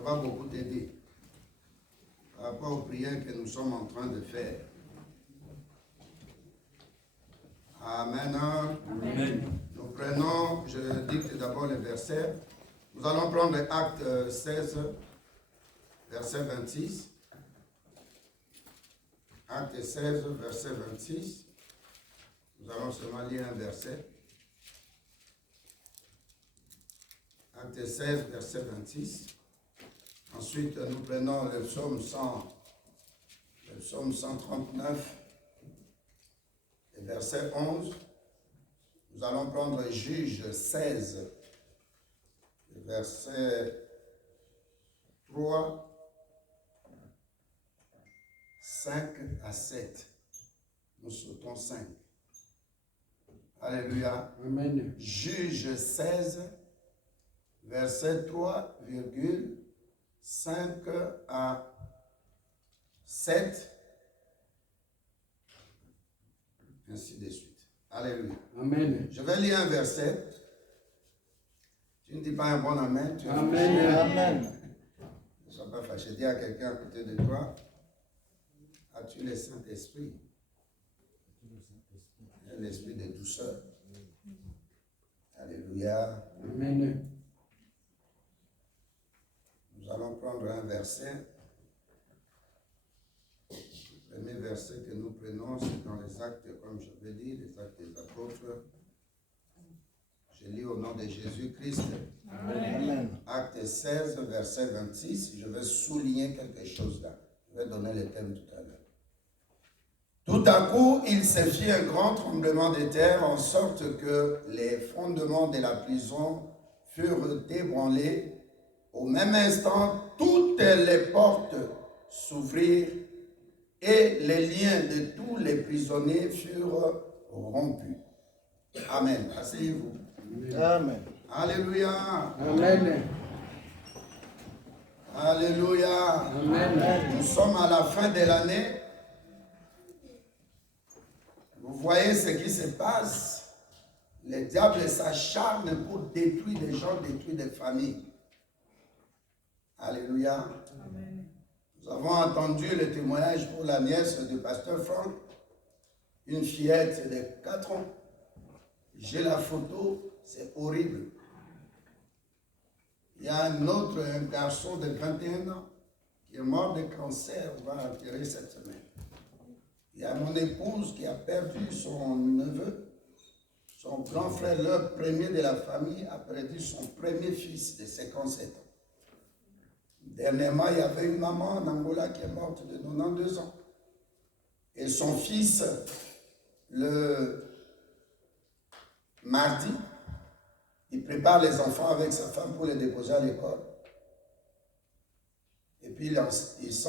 Ça va beaucoup t'aider par rapport aux prières que nous sommes en train de faire. Amen. Amen. Nous prenons, je dicte d'abord les versets. Nous allons prendre Acte 16, verset 26. Acte 16, verset 26. Nous allons seulement lire un verset. Acte 16, verset 26. Ensuite, nous prenons le psaume 139, et verset 11. Nous allons prendre Juge 16, verset 3, 5 à 7. Nous sautons 5. Alléluia. Amen. Juge 16, verset 3,5 à 7. Ainsi de suite. Alléluia. Amen. Je vais lire un verset. Tu ne dis pas un bon amen. Tu Amen. Amen. Ne sois pas fâché. Dis à quelqu'un à côté de toi, as-tu le Saint-Esprit? L'esprit de douceur. Alléluia. Amen. Nous allons prendre un verset. Le premier verset que nous prenons, c'est dans les actes, comme je l'ai dit, les actes des apôtres. Je lis au nom de Jésus-Christ. Amen. Acte 16, verset 26. Je vais souligner quelque chose là. Je vais donner le thème tout à l'heure. Tout à coup, il se fit un grand tremblement de terre, en sorte que les fondements de la prison furent ébranlés. Au même instant, toutes les portes s'ouvrirent et les liens de tous les prisonniers furent rompus. Amen. Asseyez-vous. Amen. Alléluia. Amen. Alléluia. Amen. Nous sommes à la fin de l'année. Vous voyez ce qui se passe. Le diable s'acharne pour détruire des gens, détruire des familles. Alléluia. Amen. Nous avons entendu le témoignage pour la nièce du pasteur Franck, une fillette de 4 ans. J'ai la photo, c'est horrible. Il y a un garçon de 21 ans qui est mort de cancer, on va enterrer cette semaine. Il y a mon épouse qui a perdu son neveu, son grand frère, le premier de la famille, a perdu son premier fils de 57 ans. Dernièrement, il y avait une maman en Angola qui est morte de 92 ans. Et son fils, le mardi, il prépare les enfants avec sa femme pour les déposer à l'école. Et puis il sent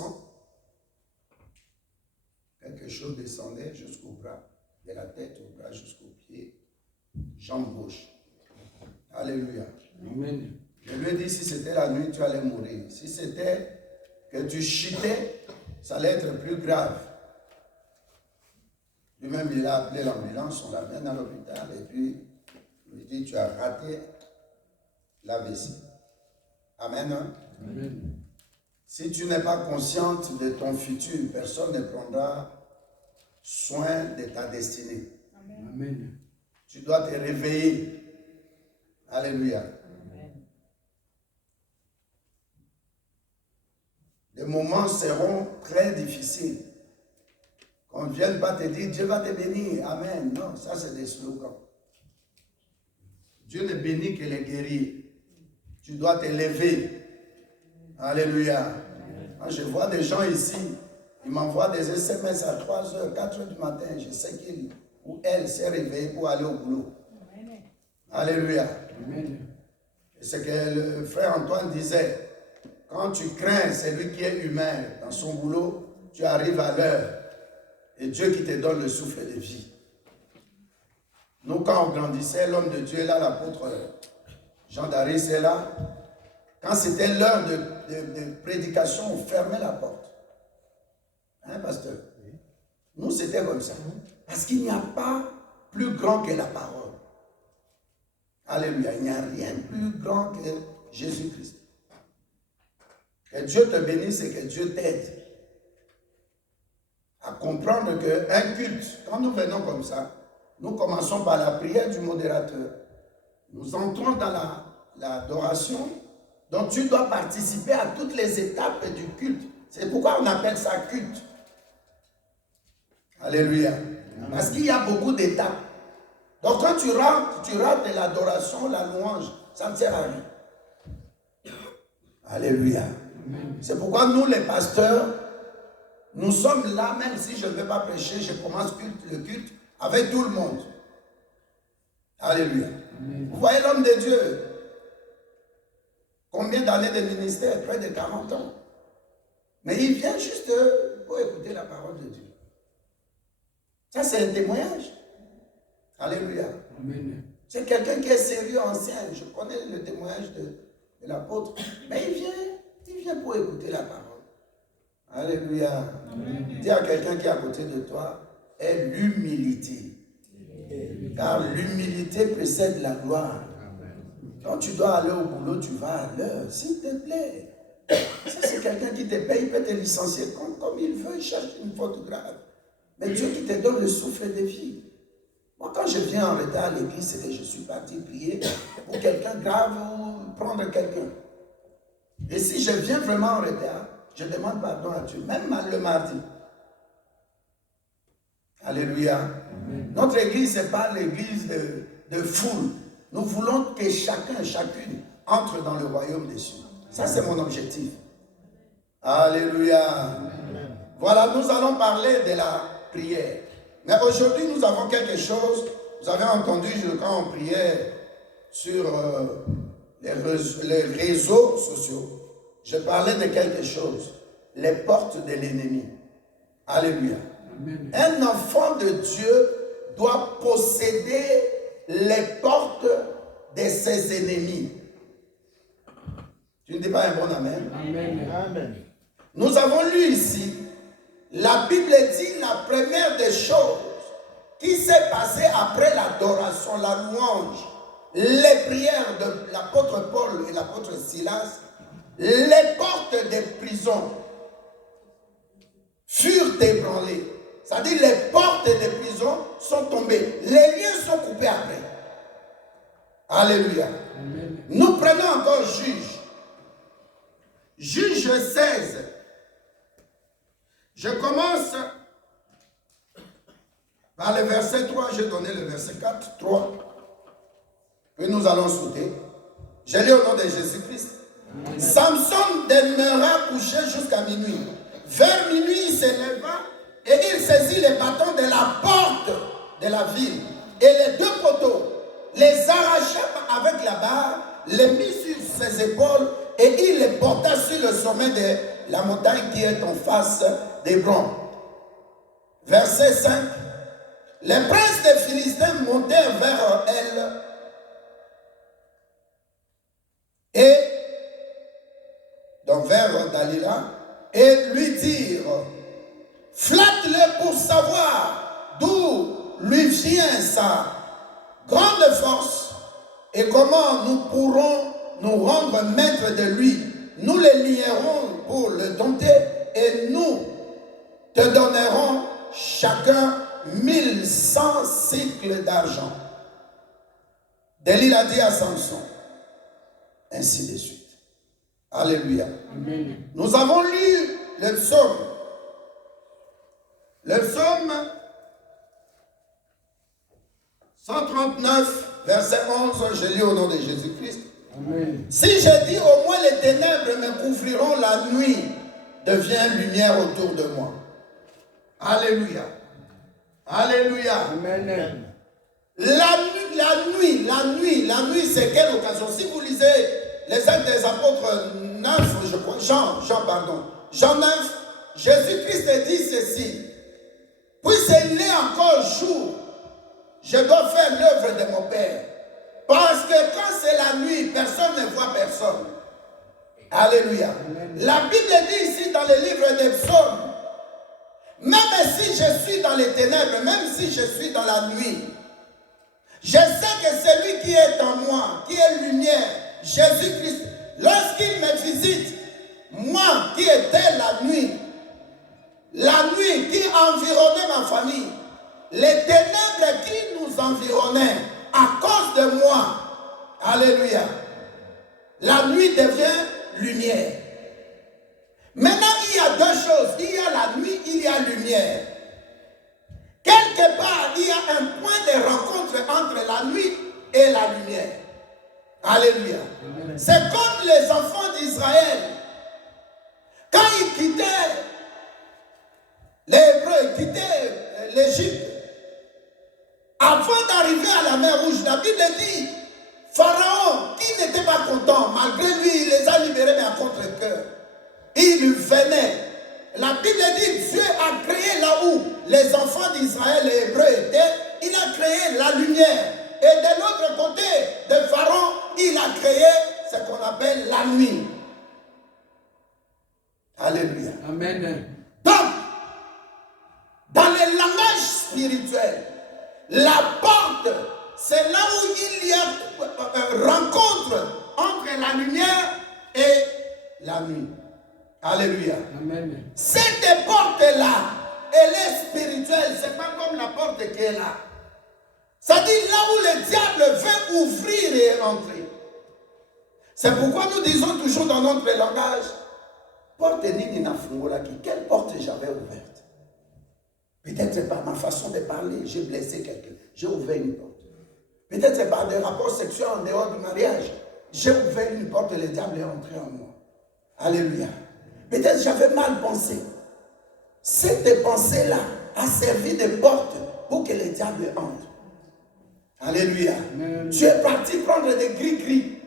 quelque chose descendait jusqu'au bras, de la tête au bras jusqu'au pied, jambe gauche. Alléluia. Amen. Je lui ai dit, si c'était la nuit, tu allais mourir. Si c'était que tu chutais, ça allait être plus grave. Lui-même, il a appelé l'ambulance, on l'amène à l'hôpital et puis il lui dit, tu as raté la vessie. Amen. Amen. Si tu n'es pas consciente de ton futur, personne ne prendra soin de ta destinée. Amen. Tu dois te réveiller. Alléluia. Les moments seront très difficiles. Qu'on ne vienne pas te dire, Dieu va te bénir. Amen. Non, ça c'est des slogans. Dieu ne bénit que les guerriers. Tu dois te lever. Alléluia. Moi, je vois des gens ici, ils m'envoient des SMS à 3h, 4h du matin. Je sais qu'il ou elle s'est réveillée pour aller au boulot. Alléluia. Amen. Et c'est que le frère Antoine disait, quand tu crains celui qui est humain dans son boulot, tu arrives à l'heure. Et Dieu qui te donne le souffle de vie. Nous, quand on grandissait, l'homme de Dieu est là, l'apôtre Jean Daris est là. Quand c'était l'heure de prédication, on fermait la porte. Hein, pasteur? Nous, c'était comme ça. Parce qu'il n'y a pas plus grand que la parole. Alléluia. Il n'y a rien de plus grand que Jésus-Christ. Que Dieu te bénisse et que Dieu t'aide à comprendre qu'un culte, quand nous venons comme ça, nous commençons par la prière du modérateur. Nous entrons dans l'adoration. Donc tu dois participer à toutes les étapes du culte. C'est pourquoi on appelle ça culte. Alléluia. Parce qu'il y a beaucoup d'étapes. Donc quand tu rates de l'adoration, la louange, ça ne sert à rien. Alléluia. C'est pourquoi nous les pasteurs, nous sommes là, même si je ne vais pas prêcher, je commence le culte avec tout le monde. Alléluia. Vous voyez l'homme de Dieu. Combien d'années de ministère? Près de 40 ans. Mais il vient juste pour écouter la parole de Dieu. Ça, c'est un témoignage. Alléluia. C'est quelqu'un qui est sérieux, ancien. Je connais le témoignage de l'apôtre. Mais il vient pour écouter la parole. Alléluia. Dis à quelqu'un qui est à côté de toi, est l'humilité. Car l'humilité précède la gloire. Quand tu dois aller au boulot, tu vas à l'heure, s'il te plaît. Ça, c'est quelqu'un qui te paye, il peut te licencier comme il veut, il cherche une faute grave. Mais Dieu qui te donne le souffle de vie. Moi, quand je viens en retard à l'église, c'est que je suis parti prier pour quelqu'un grave ou prendre quelqu'un. Et si je viens vraiment en retard, je demande pardon à Dieu, même le mardi. Alléluia. Notre église, ce n'est pas l'église de foule. Nous voulons que chacun, chacune entre dans le royaume des cieux. Ça, c'est mon objectif. Alléluia. Voilà, nous allons parler de la prière. Mais aujourd'hui, nous avons quelque chose. Vous avez entendu quand on priait sur les réseaux sociaux. Je parlais de quelque chose. Les portes de l'ennemi. Alléluia. Amen. Un enfant de Dieu doit posséder les portes de ses ennemis. Tu ne dis pas un bon amen? Amen. Amen. Nous avons lu ici, la Bible dit la première des choses qui s'est passée après l'adoration, la louange, les prières de l'apôtre Paul et l'apôtre Silas, les portes des prisons furent ébranlées. C'est-à-dire les portes des prisons sont tombées. Les liens sont coupés après. Alléluia. Amen. Nous prenons encore Juge. Juge 16. Je commence par le verset 3. J'ai donné le verset 4, 3. Puis nous allons sauter. Je lis au nom de Jésus-Christ. Samson demeura couché jusqu'à minuit. Vers minuit, il s'éleva et il saisit les bâtons de la porte de la ville et les deux poteaux, les arracha avec la barre, les mit sur ses épaules et il les porta sur le sommet de la montagne qui est en face d'Hébron. Verset 5. Les princes des Philistins montèrent vers elle et donc vers Dalila et lui dirent: flatte-le pour savoir d'où lui vient sa grande force et comment nous pourrons nous rendre maîtres de lui. Nous les lierons pour le dompter et nous te donnerons chacun 1100 cycles d'argent. Delilah dit à Samson, ainsi de suite. Alléluia. Amen. Nous avons lu le psaume. Le psaume 139, verset 11, je lis au nom de Jésus-Christ. Amen. Si je dis au moins les ténèbres me couvriront, la nuit devient lumière autour de moi. Alléluia. Alléluia. Amen. La nuit, c'est quelle occasion? Si vous lisez les Actes des Apôtres 9, je crois, Jean 9, Jésus-Christ dit ceci: puisqu'il est encore jour, je dois faire l'œuvre de mon Père. Parce que quand c'est la nuit, personne ne voit personne. Alléluia. Amen. La Bible dit ici dans le livre des psaumes, même si je suis dans les ténèbres, même si je suis dans la nuit, je sais que celui qui est en moi, qui est lumière, Jésus-Christ, lorsqu'il me visite, moi qui étais la nuit qui environnait ma famille, les ténèbres qui nous environnaient à cause de moi, alléluia, la nuit devient lumière. Maintenant, il y a deux choses. Il y a la nuit, il y a lumière. Quelque part, il y a un point de rencontre entre la nuit et la lumière. Alléluia. C'est comme les enfants d'Israël. Quand ils quittaient les Hébreux, ils quittaient l'Égypte, avant d'arriver à la mer Rouge, la Bible dit, Pharaon, qui n'était pas content, malgré lui, il les a libérés, mais à contre-cœur. Il venait. La Bible dit, Dieu a créé là où les enfants d'Israël, les Hébreux étaient, il a créé la lumière. Et de l'autre côté de Pharaon, il a créé ce qu'on appelle la nuit. Alléluia. Amen. Donc, dans le langage spirituel, la porte, c'est là où il y a rencontre entre la lumière et la nuit. Alléluia. Amen. Cette porte-là, elle est spirituelle, c'est pas comme la porte qui est là. C'est-à-dire là où le diable veut ouvrir et entrer. C'est pourquoi nous disons toujours dans notre langage, porte nini fungolaki, quelle porte j'avais ouverte? Peut-être par ma façon de parler, j'ai blessé quelqu'un, j'ai ouvert une porte. Peut-être par des rapports sexuels en dehors du mariage, j'ai ouvert une porte et le diable est entré en moi. Alléluia. Peut-être j'avais mal pensé. Cette pensée-là a servi de porte pour que le diable entre. Alléluia. Amen. Tu es parti prendre des gris-gris,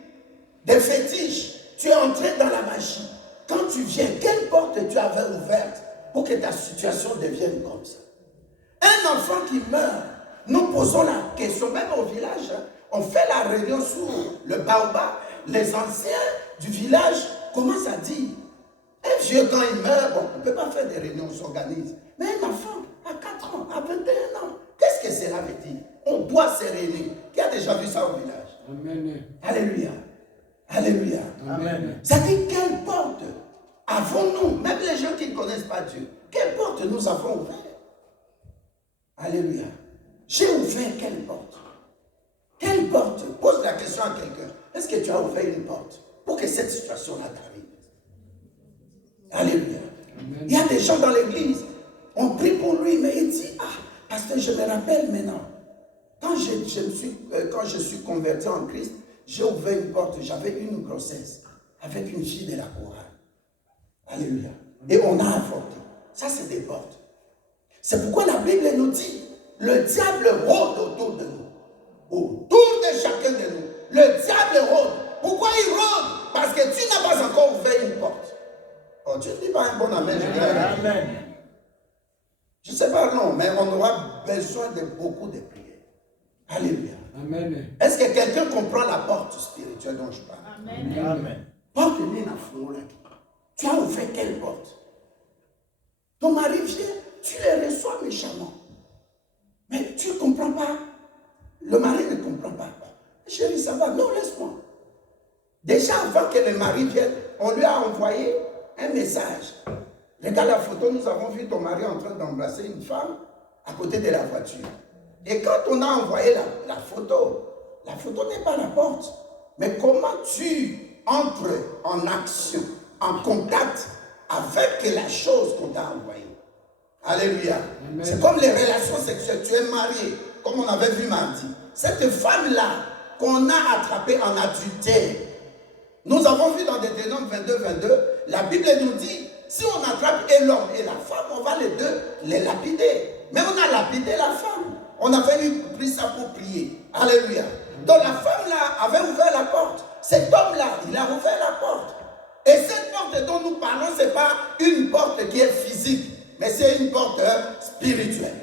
des fétiches. Tu es entré dans la magie. Quand tu viens, quelle porte tu avais ouverte pour que ta situation devienne comme ça? Un enfant qui meurt, nous posons la question, même au village, on fait la réunion sur le baobab. Les anciens du village commencent à dire, un vieux quand il meurt, bon, on ne peut pas faire des réunions, on s'organise. Mais un enfant, à 4 ans, à 21 ans, qu'est-ce que cela veut dire? On doit se réunir. Qui a déjà vu ça au village? Amen. Alléluia. Alléluia. Amen. Ça dit, quelle porte avons-nous, même les gens qui ne connaissent pas Dieu, quelle porte nous avons ouvert? Alléluia. J'ai ouvert quelle porte? Quelle porte? Pose la question à quelqu'un. Est-ce que tu as ouvert une porte pour que cette situation-là t'arrive? Alléluia. Amen. Il y a des gens dans l'église, on prie pour lui, mais il dit, parce que je me rappelle maintenant, quand je suis converti en Christ, j'ai ouvert une porte, j'avais une grossesse avec une fille de la chorale. Alléluia. Et on a avorté. Ça, c'est des portes. C'est pourquoi la Bible nous dit, le diable rôde autour de nous. Autour de chacun de nous. Le diable rôde. Pourquoi il rôde? Parce que tu n'as pas encore ouvert une porte. Oh, tu ne dis pas un bon amen. Amen. Je ne sais pas, non, mais on aura besoin de beaucoup de prières. Alléluia. Amen. Est-ce que quelqu'un comprend la porte spirituelle dont je parle? Amen. Amen. Porte nina fungolaki. Tu as ouvert quelle porte? Ton mari vient, tu le reçois méchamment. Mais tu ne comprends pas. Le mari ne comprend pas. Chérie, ça va? Non, laisse-moi. Déjà, avant que le mari vienne, on lui a envoyé un message. Regarde la photo, nous avons vu ton mari en train d'embrasser une femme à côté de la voiture. Et quand on a envoyé la photo n'est pas la porte. Mais comment tu entres en action, en contact avec la chose qu'on t'a envoyée? Alléluia. Amen. C'est comme les relations sexuelles. Tu es marié, comme on avait vu mardi. Cette femme-là qu'on a attrapée en adultère, nous avons vu dans Deutéronome 22, la Bible nous dit, si on attrape et l'homme et la femme, on va les deux les lapider. Mais on a lapidé la femme. On avait pris ça pour prier. Alléluia. Donc la femme-là avait ouvert la porte. Cet homme-là, il a ouvert la porte. Et cette porte dont nous parlons, ce n'est pas une porte qui est physique, mais c'est une porte spirituelle.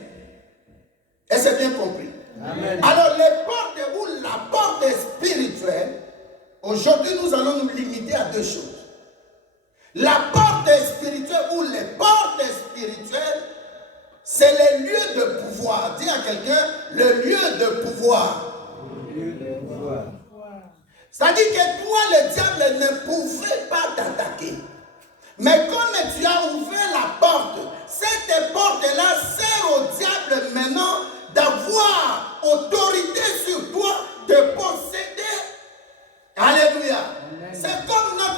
Et c'est bien compris. Amen. Alors les portes où la porte est spirituelle, aujourd'hui nous allons nous limiter à deux choses. La porte spirituelle ou les portes spirituelles, c'est les lieux de pouvoir. Dis à quelqu'un, le lieu de pouvoir. C'est-à-dire que toi, le diable ne pouvait pas t'attaquer.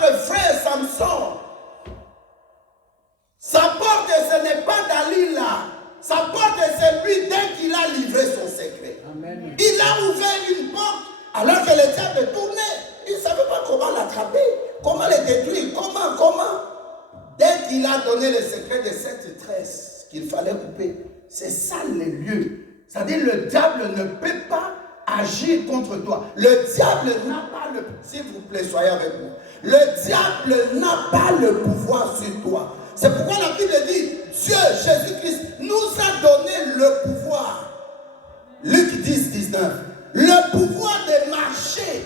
notre frère Samson. Sa porte, ce n'est pas Dalila. Sa porte, c'est lui dès qu'il a livré son secret. Amen. Il a ouvert une porte alors que le diable tournait. Il ne savait pas comment l'attraper, comment le détruire, comment. Dès qu'il a donné le secret de cette tresse qu'il fallait couper, c'est ça le lieu. C'est-à-dire le diable ne peut pas agir contre toi. Le diable n'a pas le... S'il vous plaît, soyez avec moi. Le diable n'a pas le pouvoir sur toi. C'est pourquoi la Bible dit, Dieu, Jésus-Christ, nous a donné le pouvoir. Luc 10, 19. Le pouvoir de marcher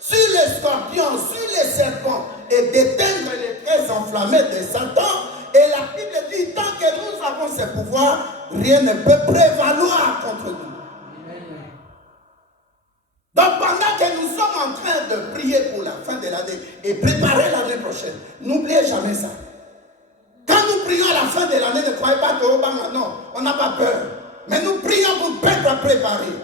sur les scorpions, sur les serpents et d'éteindre les traits enflammés de Satan. Et la Bible dit, tant que nous avons ce pouvoir, rien ne peut prévaloir contre nous. Donc pendant que nous sommes en train de prier pour la fin de l'année et préparer l'année prochaine, n'oubliez jamais ça. Quand nous prions à la fin de l'année, ne croyez pas que non, on n'a pas peur. Mais nous prions pour être préparés.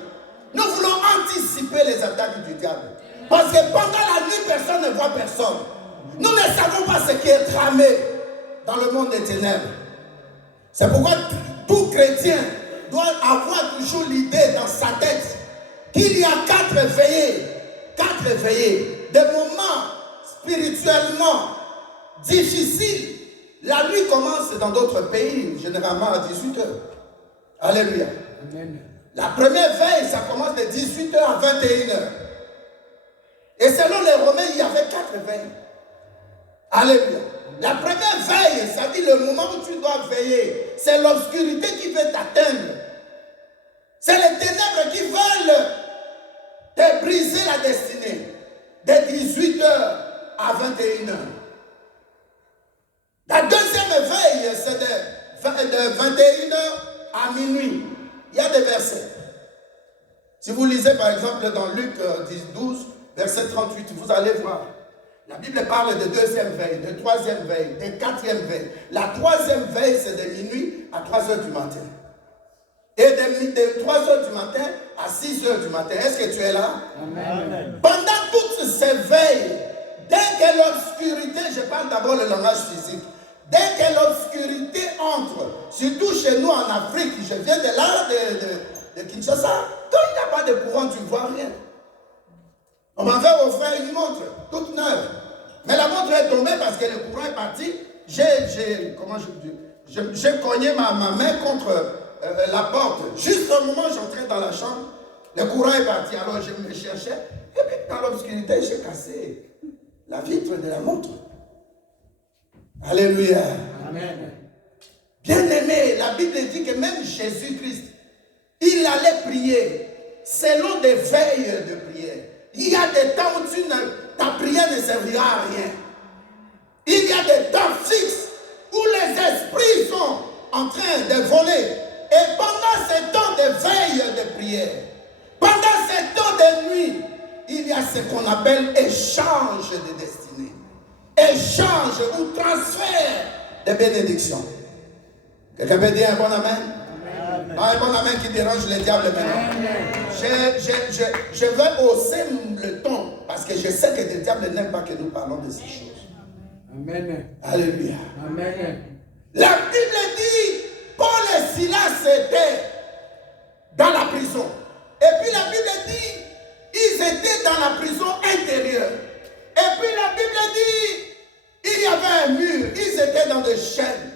Nous voulons anticiper les attaques du diable. Parce que pendant la nuit, personne ne voit personne. Nous ne savons pas ce qui est tramé dans le monde des ténèbres. C'est pourquoi tout chrétien doit avoir toujours l'idée dans sa tête qu'il y a 4 veillées, des moments spirituellement difficiles. La nuit commence dans d'autres pays, généralement à 18h. Alléluia. Amen. La première veille, ça commence de 18h à 21h. Et selon les Romains, il y avait 4 veilles. Alléluia. La première veille, ça dit le moment où tu dois veiller, c'est l'obscurité qui veut t'atteindre. C'est les ténèbres qui veulent te briser la destinée. De 18h à 21h. La deuxième veille, c'est de 21h à minuit. Il y a des versets. Si vous lisez par exemple dans Luc 12, verset 38, vous allez voir. La Bible parle de deuxième veille, de troisième veille, de quatrième veille. La troisième veille, c'est de minuit à 3h du matin. Et de 3h du matin à 6h du matin. Est-ce que tu es là? Amen. Pendant toutes ces veilles, dès que l'obscurité, je parle d'abord le langage physique, dès que l'obscurité entre, surtout chez nous en Afrique, je viens de là, de Kinshasa, quand il n'y a pas de courant, tu ne vois rien. On m'avait offert une montre, toute neuve. Mais la montre est tombée parce que le courant est parti. J'ai cogné ma main contre la porte. Juste au moment où j'entrais dans la chambre, le courant est parti. Alors je me cherchais. Et puis dans l'obscurité, j'ai cassé la vitre de la montre. Alléluia. Amen. Bien-aimé, la Bible dit que même Jésus-Christ, il allait prier selon des veilles de prière. Il y a des temps où ta prière ne servira à rien. Il y a des temps fixes où les esprits sont en train de voler. Et pendant ces temps de veille de prière, pendant ces temps de nuit, il y a ce qu'on appelle échange de destinée. Échange ou transfert de bénédictions. Quelqu'un peut dire un bon amen? Ah, un bon amen qui dérange le diable maintenant. Je veux hausser le ton parce que je sais que le diable n'aime pas que nous parlons de ces choses. Amen. Alléluia. Amen. La Bible dit, Paul et Silas étaient dans la prison. Et puis la Bible dit, ils étaient dans la prison intérieure. Et puis la Bible dit, il y avait un mur, ils étaient dans des chaînes.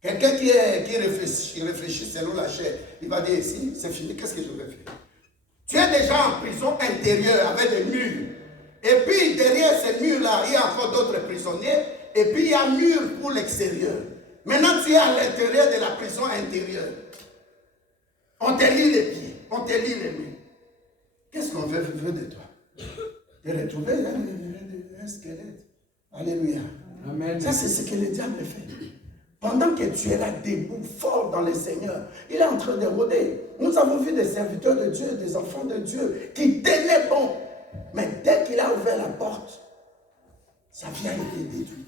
Quelqu'un qui réfléchit selon la chair, il va dire ici, c'est fini, qu'est-ce que je vais faire? Tu es déjà en prison intérieure avec des murs. Et puis derrière ces murs-là, il y a encore d'autres prisonniers. Et puis il y a un mur pour l'extérieur. Maintenant tu es à l'intérieur de la prison intérieure. On te lie les pieds, on te lie les mains. Qu'est-ce qu'on veut de toi? De retrouver un squelette. Alléluia. Amen. Ça c'est ce que le diable fait. Pendant que tu es là debout, fort dans le Seigneur, il est en train de rôder. Nous avons vu des serviteurs de Dieu, des enfants de Dieu, qui tenaient bon. Mais dès qu'il a ouvert la porte, sa vie a été détruite.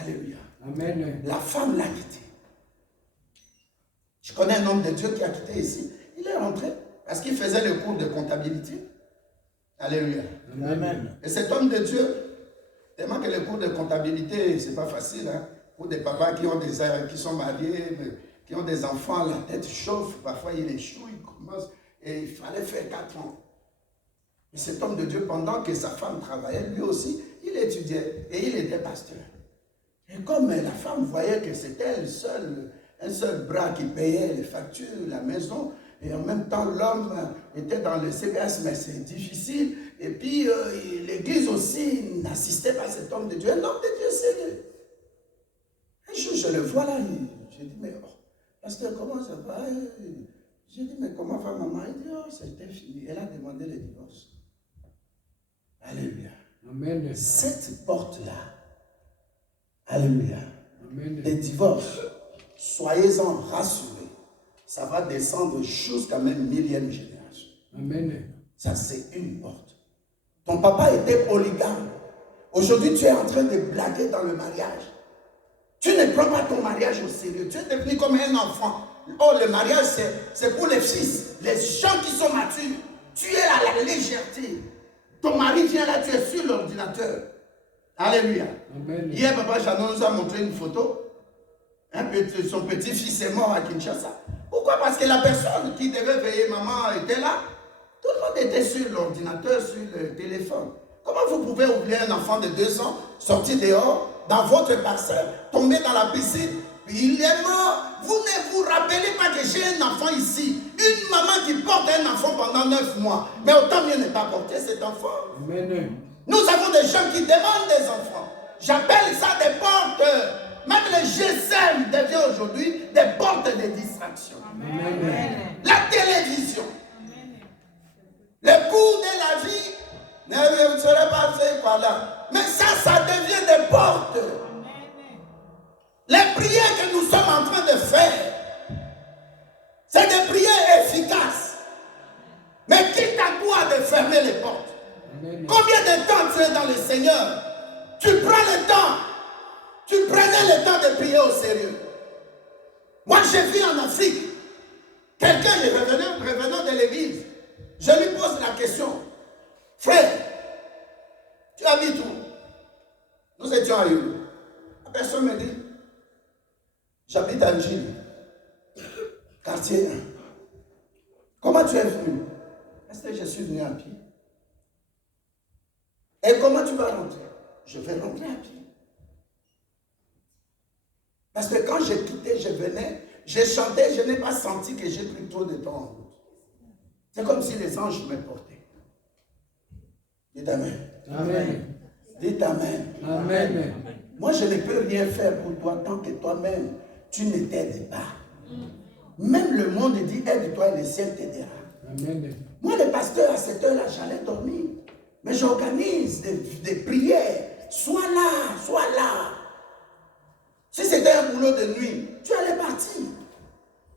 Alléluia. Amen. La femme l'a quitté. Je connais un homme de Dieu qui a quitté ici. Il est rentré parce qu'il faisait le cours de comptabilité. Alléluia. Amen. Et cet homme de Dieu, tellement que les cours de comptabilité, c'est pas facile, hein. Pour des papas qui sont mariés, qui ont des enfants, la tête chauffe, parfois il échoue, il commence, et il fallait faire 4 ans. Et cet homme de Dieu, pendant que sa femme travaillait, lui aussi, il étudiait et il était pasteur. Et comme la femme voyait que c'était un seul bras qui payait les factures, la maison, et en même temps l'homme était dans le CPS, mais c'est difficile. Et puis l'église aussi n'assistait pas à cet homme de Dieu, un homme de Dieu sérieux. Un jour je le vois là, j'ai dit, mais pasteur, comment ça va? J'ai dit, mais comment va maman? Il dit, oh, c'était fini. Elle a demandé le divorce. Alléluia. Amen. Cette porte-là, alléluia, Amen. les divorces, soyez-en rassurés, ça va descendre jusqu'à même millième génération. Amen. Ça, c'est une porte. Ton papa était polygame. Aujourd'hui, tu es en train de blaguer dans le mariage. Tu ne prends pas ton mariage au sérieux. Tu es devenu comme un enfant. Oh, le mariage, c'est pour les fils, les gens qui sont matures. Tu es à la légèreté. Ton mari vient là, tu es sur l'ordinateur. Alléluia. Amen. Hier, papa Janon nous a montré une photo. Son petit-fils est mort à Kinshasa. Pourquoi? Parce que la personne qui devait veiller maman était là. Tout le monde était sur l'ordinateur, sur le téléphone. Comment vous pouvez oublier un enfant de 2 ans, sortir dehors, dans votre parcelle, tomber dans la piscine, puis il est mort? Vous ne vous rappelez pas que j'ai un enfant ici, une maman qui porte un enfant pendant 9 mois, mais autant mieux ne pas porter cet enfant. Amen. Nous avons des gens qui demandent des enfants. J'appelle ça des portes. Même le GSM devient aujourd'hui des portes de distraction. Amen. La télévision. Le cours de la vie ne serait pas fait par là. Mais ça devient des portes. Les prières que nous sommes en train de faire, c'est des prières efficaces. Mais quitte à toi de fermer les portes. Amen. Combien de temps tu es dans le Seigneur? Tu prends le temps. Tu prenais le temps de prier au sérieux. Moi, j'ai vu en Afrique, quelqu'un revenant de l'église, je lui pose la question, frère, tu habites où? Nous étions à Yulu. La personne me dit, j'habite à Njili, quartier 1. Comment tu es venu? Est-ce que je suis venu à pied? Et comment tu vas rentrer? Je vais rentrer à pied. Parce que quand j'ai quitté, je venais, j'ai chanté, je n'ai pas senti que j'ai pris trop de temps en route. C'est comme si les anges me portaient. Dites Amen. Amen. Dites Amen. Amen. Moi, je ne peux rien faire pour toi tant que toi-même, tu ne t'aides pas. Même le monde dit, aide-toi et le ciel t'aidera. Amen. Moi, le pasteur, à cette heure-là, j'allais dormir. Mais j'organise des prières. Sois là, sois là. Si c'était un boulot de nuit, tu allais partir.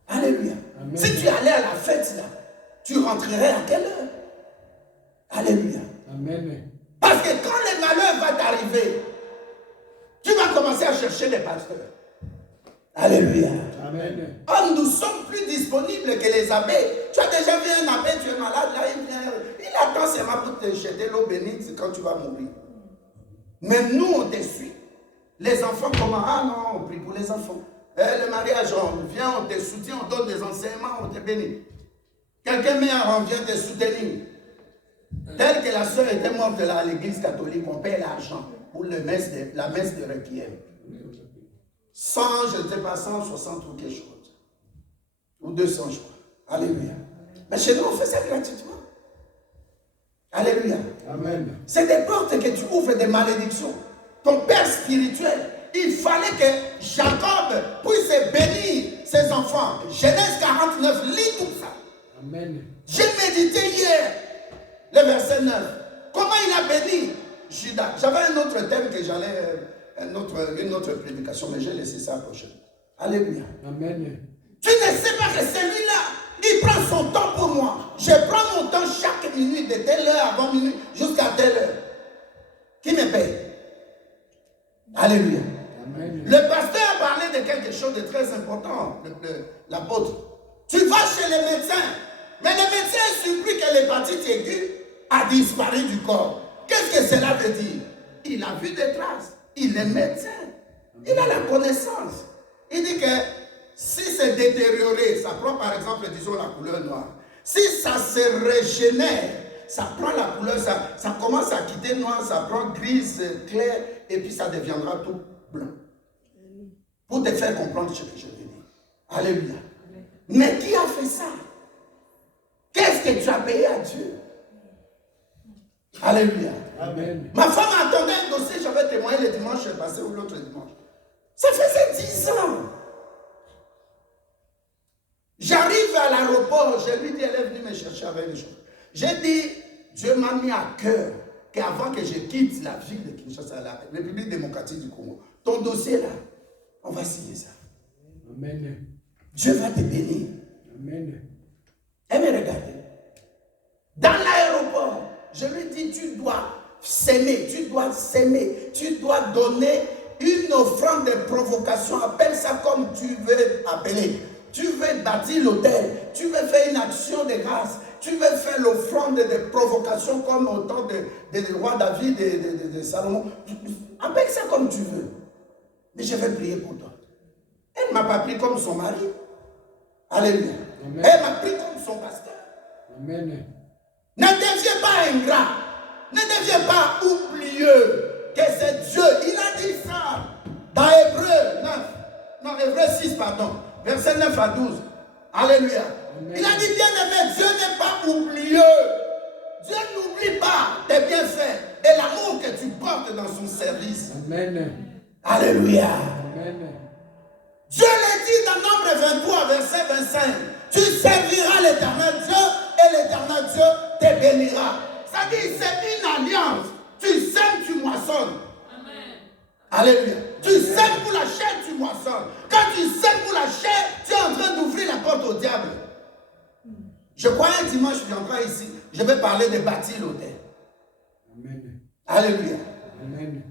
Alléluia. Amen. Si tu allais à la fête, là, tu rentrerais à quelle heure? Alléluia. Amen. Parce que quand le malheur va t'arriver, tu vas commencer à chercher les pasteurs. Alléluia. Amen. Oh, nous sommes plus disponibles que les abbés. Tu as déjà vu un abbé, tu es malade, là, il attend seulement pour te jeter l'eau bénite quand tu vas mourir. Mais nous, on te suit. Les enfants, comment? Ah non, on prie pour les enfants. Le mariage, on vient, on te soutient, on donne des enseignements, on te bénit. Quelqu'un meurt, on vient te soutenir. Tel que la soeur était morte là, à l'église catholique, on paie l'argent pour la messe de requiem. 100, je ne sais pas, 160 ou quelque chose. Ou 200, je crois. Alléluia. Mais chez nous, on fait ça gratuitement. Alléluia. Amen. C'est des portes que tu ouvres des malédictions. Ton père spirituel, il fallait que Jacob puisse bénir ses enfants. Genèse 49, lis tout ça. Amen. J'ai médité hier, le verset 9. Comment il a béni Judas. J'avais un autre thème que j'allais, une autre prédication, mais j'ai laissé ça à la prochaine. Alléluia. Amen. Tu ne sais pas que celui-là, il prend son temps pour moi. Je prends mon temps chaque minute, de telle heure avant minuit jusqu'à telle heure. Qui me paye? Alléluia. Amen. Le pasteur a parlé de quelque chose de très important, l'apôtre. Tu vas chez les médecins, mais les médecins sont surpris que l'hépatite aiguë, a disparu du corps. Qu'est-ce que cela veut dire? Il a vu des traces. Il est médecin. Il a la connaissance. Il dit que si c'est détérioré, ça prend par exemple, disons, la couleur noire. Si ça se régénère, ça prend la couleur, ça commence à quitter noir, ça prend grise, clair, et puis ça deviendra tout blanc. Pour te faire comprendre ce que je veux dire. Alléluia. Mais qui a fait ça? Qu'est-ce que tu as payé à Dieu? Alléluia. Amen. Ma femme attendait un dossier, j'avais témoigné le dimanche passé ou l'autre dimanche. Ça faisait 10 ans. J'arrive à l'aéroport, je lui dis, elle est venue me chercher avec des choses. J'ai dit, Dieu m'a mis à cœur qu'avant que je quitte la ville de Kinshasa, la République démocratique du Congo, ton dossier là, on va signer ça. Amen. Dieu va te bénir. Amen. Elle me regardait. Dans l'aéroport, je lui dis, tu dois s'aimer, tu dois s'aimer, tu dois donner une offrande de provocation, appelle ça comme tu veux appeler. Tu veux bâtir l'hôtel, tu veux faire une action de grâce, tu veux faire l'offrande de provocation comme au temps de roi David et de Salomon. Appelle ça comme tu veux. Mais je vais prier pour toi. Elle ne m'a pas pris comme son mari. Alléluia. Amen. Elle m'a pris comme son pasteur. Amen. Ne deviens pas ingrat. Ne deviens pas oublieux que c'est Dieu. Il a dit ça dans Hébreu 9. Non, Hébreu 6, pardon. Verset 9 à 12. Alléluia. Amen. Il a dit, bien aimé, Dieu n'est pas oublieux. Dieu n'oublie pas tes bienfaits et l'amour que tu portes dans son service. Amen. Alléluia. Amen. Dieu l'a dit dans Nombre 23, verset 25. Tu serviras l'Éternel Dieu et l'Éternel Dieu te bénira. Ça dit, c'est une alliance. Tu sèmes, tu moissonnes. Amen. Alléluia. Tu sèmes pour la chair, tu moissonnes. Quand tu sèmes pour la chair, tu es en train d'ouvrir la porte au diable. Je crois un dimanche, je viendrai ici, je vais parler de bâtir l'hôtel. Amen. Alléluia. Amen.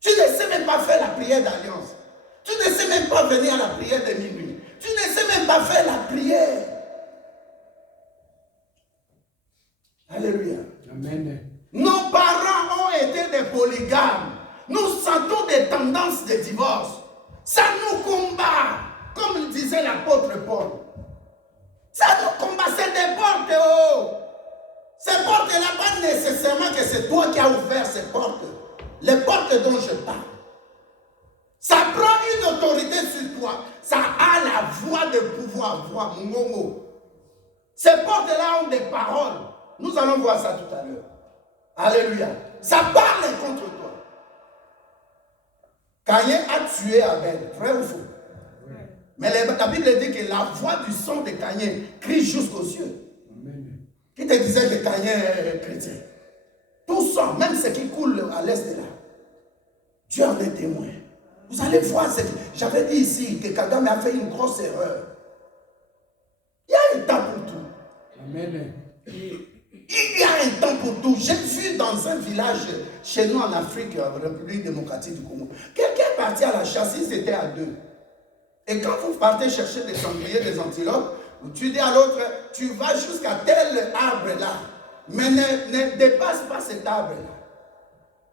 Tu ne sais même pas faire la prière d'alliance. Tu ne sais même pas venir à la prière de minuit. Tu ne sais même pas faire la prière. Alléluia. Amen. Nos parents ont été des polygames. Nous sentons des tendances de divorce. Ça nous combat, comme le disait l'apôtre Paul. Ça nous combat, c'est des portes. Oh. Ces portes-là, pas nécessairement que c'est toi qui as ouvert ces portes. Les portes dont je parle. Ça prend une autorité sur toi. Ça a la voix de pouvoir voir. Ces portes-là ont des paroles. Nous allons voir ça tout à l'heure. Alléluia. Ça parle contre toi. Caïn a tué Abel. Vrai ou faux? Mais la Bible dit que la voix du son de Caïn crie jusqu'aux cieux. Amen. Qui te disait que Caïn est chrétien? Tout sang, même ce qui coule à l'est de là. Dieu en est témoin. Vous allez voir ce que j'avais dit ici, que Kagame a fait une grosse erreur. Il y a un temps pour tout. Amen. Il y a un temps pour tout. J'ai vu dans un village chez nous en Afrique, en République démocratique du Congo, quelqu'un est parti à la chasse, ils étaient à deux. Et quand vous partez chercher des sangliers, des antilopes, tu dis à l'autre, tu vas jusqu'à tel arbre-là, mais ne dépasse pas cet arbre-là.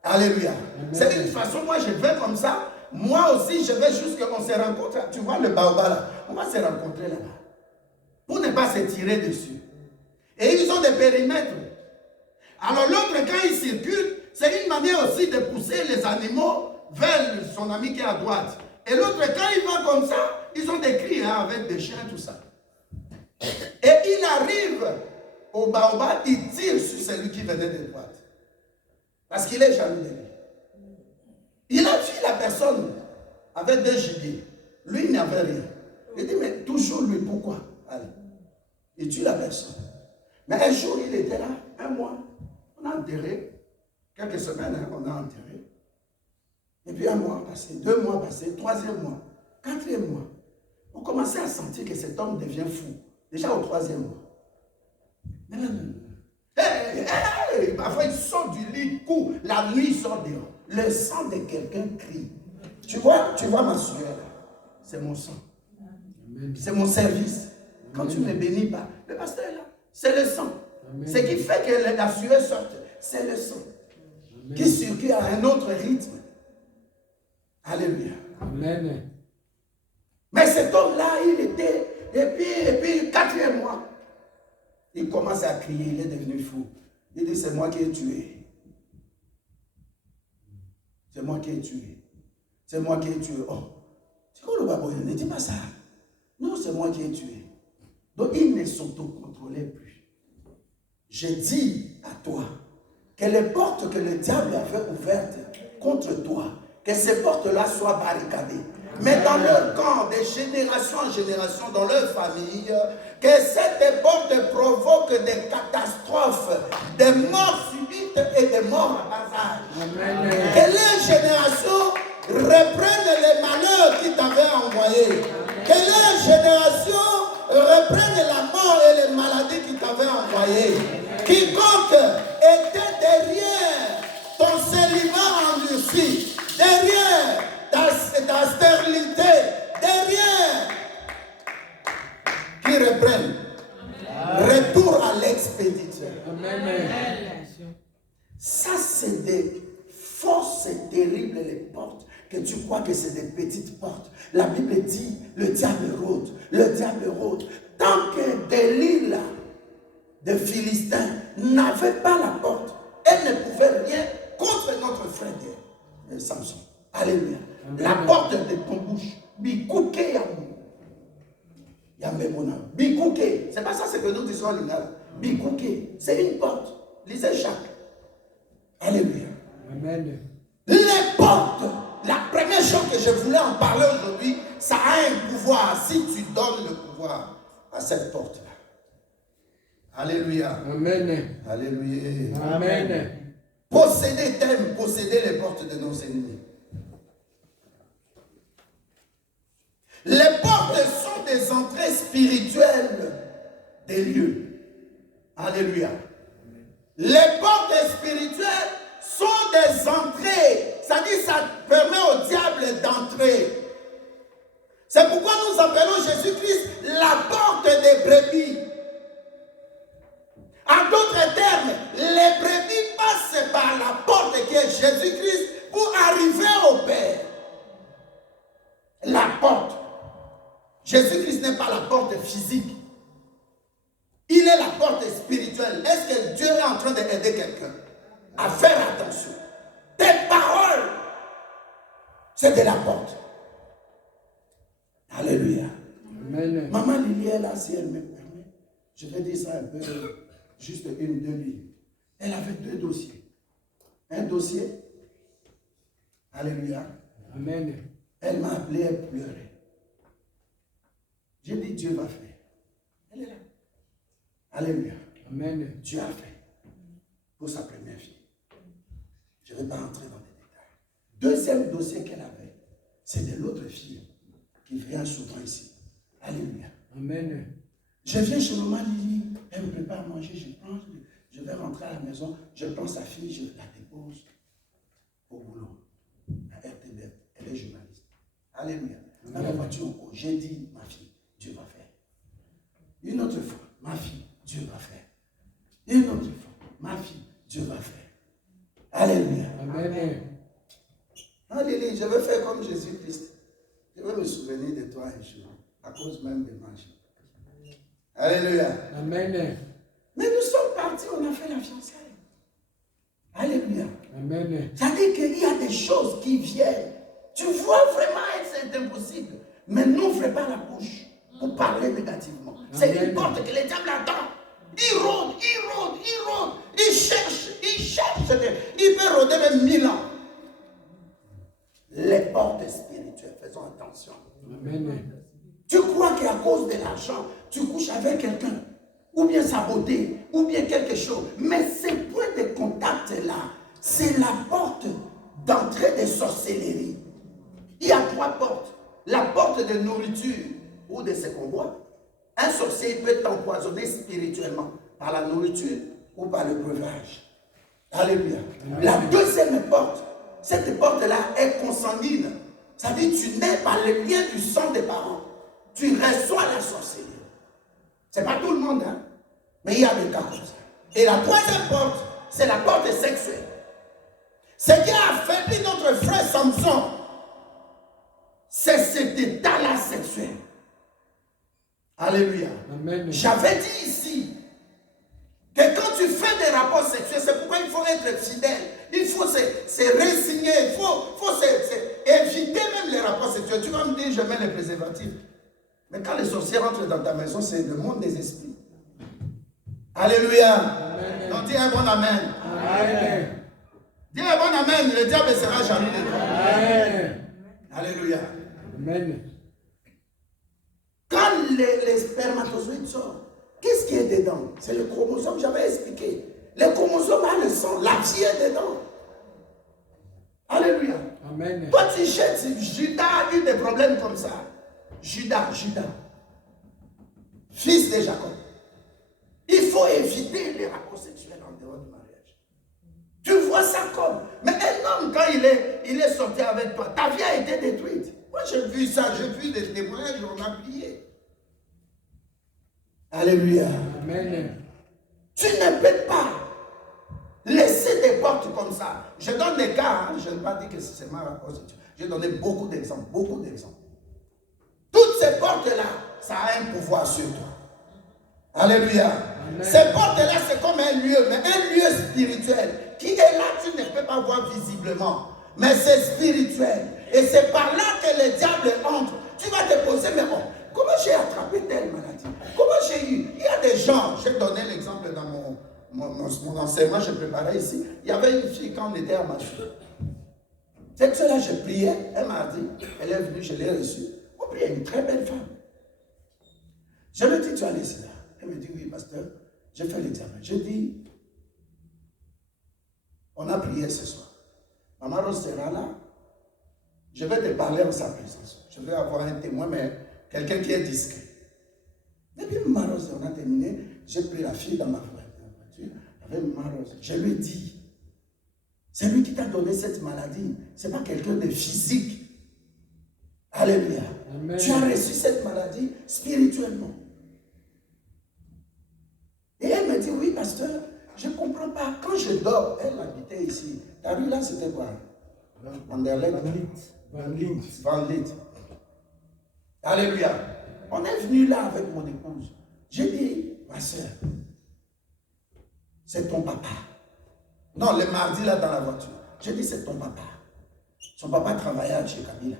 Alléluia. C'est une façon, moi je vais comme ça, moi aussi je vais jusqu'à on se rencontre, tu vois le baobab là, on va se rencontrer là-bas, pour ne pas se tirer dessus. Et ils ont des périmètres. Alors l'autre, quand il circule, c'est une manière aussi de pousser les animaux vers son ami qui est à droite. Et l'autre, quand il va comme ça, ils ont des cris avec des chiens, tout ça. Et il arrive au baobab, il tire sur celui qui venait de droite. Parce qu'il est jaloux de lui. Il a vu la personne avec deux gibiers. Lui, il n'avait rien. Il dit, mais toujours lui, pourquoi? Allez. Il tue la personne. Mais un jour, il était là, un mois. On a enterré. Quelques semaines, on a enterré. Et puis un mois passé, 2 mois passé, 3e mois, 4e mois. On commençait à sentir que cet homme devient fou. Déjà au 3e mois. Parfois, il sort du lit, court. La nuit, il sort dehors. Le sang de quelqu'un crie. Tu vois ma sueur là? C'est mon sang. C'est mon service. Quand tu ne me bénis pas, le pasteur est là. C'est le sang. Amen. Ce qui fait que la sueur sorte, c'est le sang qui circule à un autre rythme. Alléluia. Amen. Mais cet homme-là, il était, et puis, 4e mois, il commence à crier, il est devenu fou. Il dit, c'est moi qui ai tué. C'est moi qui ai tué. C'est moi qui ai tué. Oh, c'est quoi le baboy? Ne dis pas ça. Non, c'est moi qui ai tué. Donc, il ne s'autocontrôlait plus. Je dis à toi que les portes que le diable avait ouvertes contre toi, que ces portes-là soient barricadées. Mais dans leur camp, de génération en génération, dans leur famille, que cette porte provoque des catastrophes, des morts subites et des morts à bas âge. Amen. Que les générations reprennent les malheurs qui t'avaient envoyés. Que les générations reprennent la mort et les maladies qui t'avaient envoyées. Quiconque était derrière ton célibat endurci, derrière ta stérilité, derrière, qui reprennent. Retour à l'expéditeur. Amen. Ça, c'est des forces terribles, les portes, que tu crois que c'est des petites portes. La Bible dit, le diable rôde, le diable rôde. Tant que Delilah, de Philistins, n'avait pas la porte, elle ne pouvait rien contre notre frère Samson. Alléluia. Amen. La porte de ton bouche, bikouke yamemona. Bikouke, c'est pas ça ce que nous disons en lingala. Bikouke, c'est une porte. Lisez chaque. Alléluia. Amen. Les portes, la première chose que je voulais en parler aujourd'hui, ça a un pouvoir. Si tu donnes le pouvoir à cette porte-là. Alléluia. Amen. Alléluia. Amen. Posséder les portes de nos ennemis. Les portes sont des entrées spirituelles des lieux. Alléluia. Les portes spirituelles sont des entrées. C'est-à-dire, ça permet au diable d'entrer. C'est pourquoi nous appelons Jésus-Christ la porte des brebis. En d'autres termes, les brebis passent par la porte qui est Jésus-Christ pour arriver au Père. La porte. Jésus-Christ n'est pas la porte physique. Il est la porte spirituelle. Est-ce que Dieu est en train d'aider quelqu'un à faire attention? Tes paroles, c'est de la porte. Alléluia. Amen. Maman Lily est là, si elle me permet. Je vais dire ça un peu, juste une, deux lignes. Elle avait 2 dossiers. Un dossier. Alléluia. Amen. Elle m'a appelé, elle pleurait. J'ai dit, Dieu va faire. Elle est là. Alléluia. Amen. Dieu a fait pour sa première fille. Je ne vais pas entrer dans les détails. Deuxième dossier qu'elle avait, c'est de l'autre fille qui vient souvent ici. Alléluia. Amen. Je viens chez maman Lily, elle me prépare à manger, je vais rentrer à la maison, je prends sa fille, je la dépose au boulot, à RTBF. Elle est journaliste. Alléluia. Dans la voiture, j'ai dit, ma fille, Dieu va faire. Une autre fois, ma fille, Dieu va faire. Une autre fois, ma fille, Dieu va faire. Alléluia. Amen. Alléluia, je vais faire comme Jésus-Christ. Je vais me souvenir de toi un jour, à cause même de manger. Alléluia. Amen. Mais nous sommes partis, on a fait la fiançailles. Alléluia. Amen. C'est-à-dire qu'il y a des choses qui viennent. Tu vois vraiment que c'est impossible. Mais n'ouvre pas la bouche pour parler négativement. C'est une porte que le diable attend. Il rôde, il rôde, il rôde. Il cherche, il cherche. Il peut rôder même 1000 ans. Les portes spirituelles, faisons attention. Amen. Tu crois qu'à cause de l'argent, tu couches avec quelqu'un, ou bien sa beauté, ou bien quelque chose. Mais ces points de contact-là, c'est la porte d'entrée des sorcelleries. Il y a 3 portes. La porte de nourriture, ou de ce qu'on boit. Un sorcier peut t'empoisonner spirituellement par la nourriture ou par le breuvage. Alléluia. La deuxième porte, cette porte-là est consanguine. Ça veut dire que tu nais par le lien du sang des parents. Tu reçois la sorcellerie. Ce n'est pas tout le monde, hein? Mais il y a des cas comme ça. Et la troisième porte, c'est la porte sexuelle. Ce qui a affaibli notre frère Samson, c'est cet état-là sexuel. Alléluia. Amen. J'avais dit ici que quand tu fais des rapports sexuels, c'est pourquoi il faut être fidèle. Il faut se résigner, il faut éviter même les rapports sexuels. Tu vas me dire, je mets les préservatifs. Mais quand les sorciers rentrent dans ta maison, c'est le monde des esprits. Alléluia. Amen. Donc dis un bon amen. Amen. Dis un bon amen, le diable sera jaloux de toi. Amen. Alléluia. Amen. Quand les spermatozoïdes sortent, qu'est-ce qui est dedans? C'est le chromosome, j'avais expliqué. Le chromosome a le sang, la vie est dedans. Alléluia. Amen. Toi tu jettes, Judas a eu des problèmes comme ça. Judas, fils de Jacob. Il faut éviter les rapports sexuels en dehors du mariage. Tu vois ça comme. Mais un homme, quand il est sorti avec toi, ta vie a été détruite. Moi, j'ai vu ça, j'ai vu des témoignages, on a prié. Alléluia. Amen. Tu ne peux pas laisser des portes comme ça. Je donne des cas, je ne vais pas dire que c'est ma rapport sexuel. J'ai donné beaucoup d'exemples, Toutes ces portes-là, ça a un pouvoir sur toi. Alléluia. Amen. Ces portes-là, c'est comme un lieu, mais un lieu spirituel qui est là, tu ne peux pas voir visiblement. Mais c'est spirituel. Et c'est par là que le diable entre. Tu vas te poser, mais bon, comment j'ai attrapé telle maladie? Comment j'ai eu? Il y a des gens, j'ai donné l'exemple dans mon enseignement, je préparais ici. Il y avait une fille quand on était à Massou. Cette fois-là, je priais, un mardi, elle est venue, je l'ai reçue. On priait, une très belle femme. Je lui ai dit, tu as laissé là. Elle me dit, oui, pasteur, j'ai fait l'examen. Je dis, on a prié ce soir. Maman Rose sera là. Je vais te parler en sa présence. Je vais avoir un témoin, mais quelqu'un qui est discret. Depuis Maman Rose, on a terminé. J'ai pris la fille dans ma voiture avec Maman Rose. Je lui ai dit, c'est lui qui t'a donné cette maladie. Ce n'est pas quelqu'un de physique. Alléluia. Amen. Tu as reçu cette maladie spirituellement. Et elle me dit, oui, pasteur, je ne comprends pas. Quand je dors, elle habitait ici. Ta rue là, c'était quoi? Anderlecht. Van Lith. Alléluia. On est venu là avec mon épouse. J'ai dit, ma soeur, c'est ton papa. Non, le mardi là dans la voiture. J'ai dit, c'est ton papa. Son papa travaillait chez Kabila.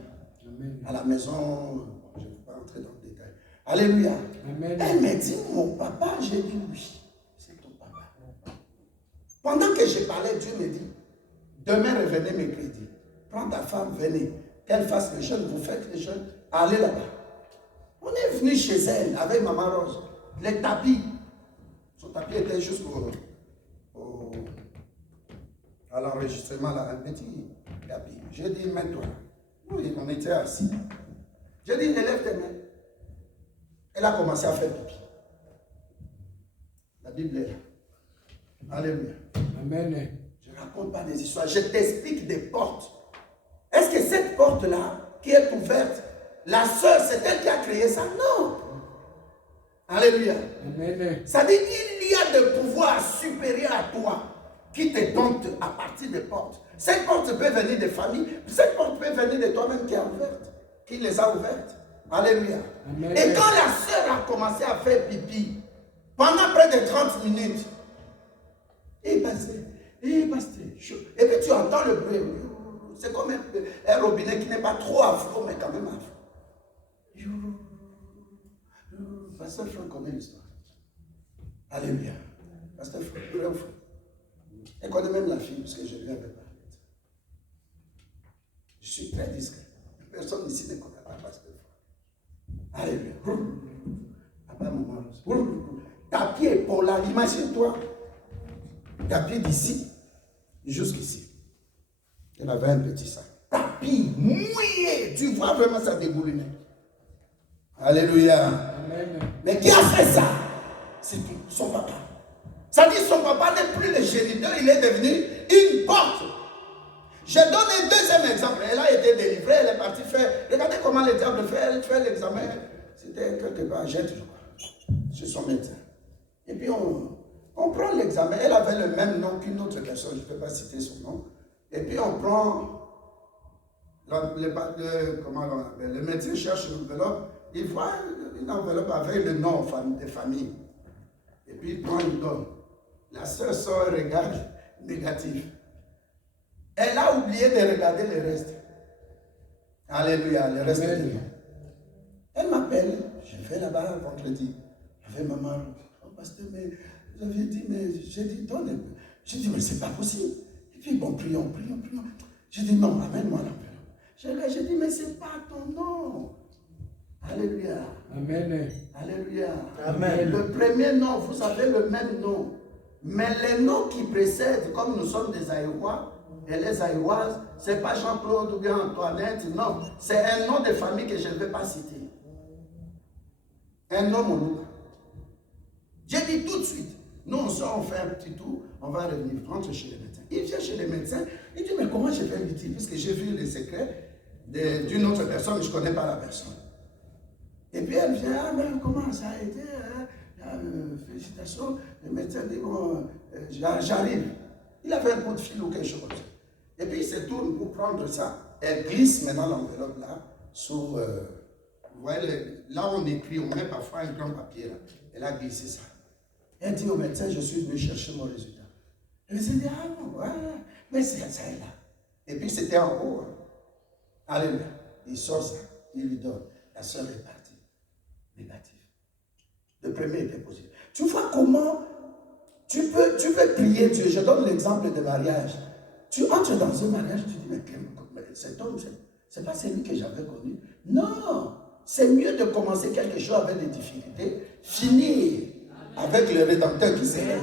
Amen. À la maison, je ne vais pas entrer dans le détail. Alléluia. Amen. Elle m'a dit, mon papa, j'ai dit oui, c'est ton papa. Pendant que je parlais, Dieu me dit, demain revenez mercredi. Prends ta femme, venez. Qu'elle fasse le jeûne, vous faites le jeûne, allez là-bas. On est venu chez elle avec Maman Rose. Les tapis. Son tapis était juste à l'enregistrement là, un petit tapis. J'ai dit, mets-toi là. Oui, on était assis. J'ai dit, élève tes mains. Elle a commencé à faire pipi. La Bible est là. Alléluia. Amen. Je ne raconte pas des histoires, je t'explique des portes. Est-ce que cette porte-là, qui est ouverte, la sœur, c'est elle qui a créé ça? Non. Alléluia. Amen. Ça dit qu'il y a des pouvoirs supérieurs à toi qui te donnent à partir des portes. Cette porte peut venir des familles, cette porte peut venir de toi-même qui est ouverte, qui les a ouvertes. Alléluia. Amen. Et quand la sœur a commencé à faire pipi, pendant près de 30 minutes, et pasteur, et puis tu entends le bruit. C'est comme un robinet qui n'est pas trop afro, mais quand même afro. Pasteur Franck connaît l'histoire. Alléluia. Pasteur Franck, vrai ou faux? Elle connaît même la fille, parce que je lui avais parlé. Je suis très discret. Personne ici ne connaît pas Pasteur Franck. Alléluia. Papa, maman, ta pied est pour là. Imagine-toi. Ta pied d'ici jusqu'ici. Elle avait un petit sac. Tapis mouillé. Tu vois vraiment ça déboulinait. Alléluia. Amen. Mais qui a fait ça? C'est son papa. Ça dit son papa n'est plus le géniteur, il est devenu une porte. Je donne un deuxième exemple. Elle a été délivrée, elle est partie faire. Regardez comment le diable fait. Elle fait l'examen. C'était quelque part à Jette, je crois. Chez son médecin. Et puis On prend l'examen. Elle avait le même nom qu'une autre personne, je ne peux pas citer son nom. Et puis on prend, le médecin cherche une enveloppe, il voit une enveloppe avec le nom de famille. Et puis il prend une donne. La sœur sort et regarde négatif. Elle a oublié de regarder le reste. Alléluia, le reste est dedans. Elle m'appelle, je vais là-bas vendredi. Avec maman, oh pasteur, mais vous avez dit, mais j'ai dit, donne. J'ai dit, mais c'est pas possible. Et puis bon, prions. J'ai dit, non, amène-moi l'enveloppe. J'ai dit, mais c'est pas ton nom. Alléluia. Amen. Alléluia. Amen. Le premier nom, vous avez le même nom. Mais les noms qui précèdent, comme nous sommes des Aïrois, et les Aïroises, ce n'est pas Jean-Claude ou bien Antoinette, non. C'est un nom de famille que je ne vais pas citer. Un nom, mon nom. J'ai dit tout de suite, nous on sort, on fait un petit tour, on va revenir, rentre chez les médecins. Il vient chez les médecins, il dit, mais comment je vais lui dire, puisque j'ai vu les secrets d'une autre personne, je ne connais pas la personne. Et puis elle vient, ah ben comment ça a été, félicitations, le médecin dit, bon, j'arrive. Il a fait un coup de fil ou quelque chose. Et puis il se tourne pour prendre ça. Elle glisse maintenant l'enveloppe là, sous, vous voyez, là on écrit, on met parfois un grand papier là. Elle a glissé ça. Elle dit au médecin, je suis venu chercher mon résultat. Elle s'est dit, ah non, ouais, mais c'est ça est là. Et puis c'était en haut. Hein. Alléluia. Il sort ça, il lui donne. La sœur est partie. Négative. Le premier était positif. Tu vois comment tu peux prier Dieu. Je donne l'exemple de mariage. Tu entres dans un mariage, tu dis, mais cet homme, c'est pas celui que j'avais connu. Non, c'est mieux de commencer quelque chose avec des difficultés, finir avec le Rédempteur qui s'élève.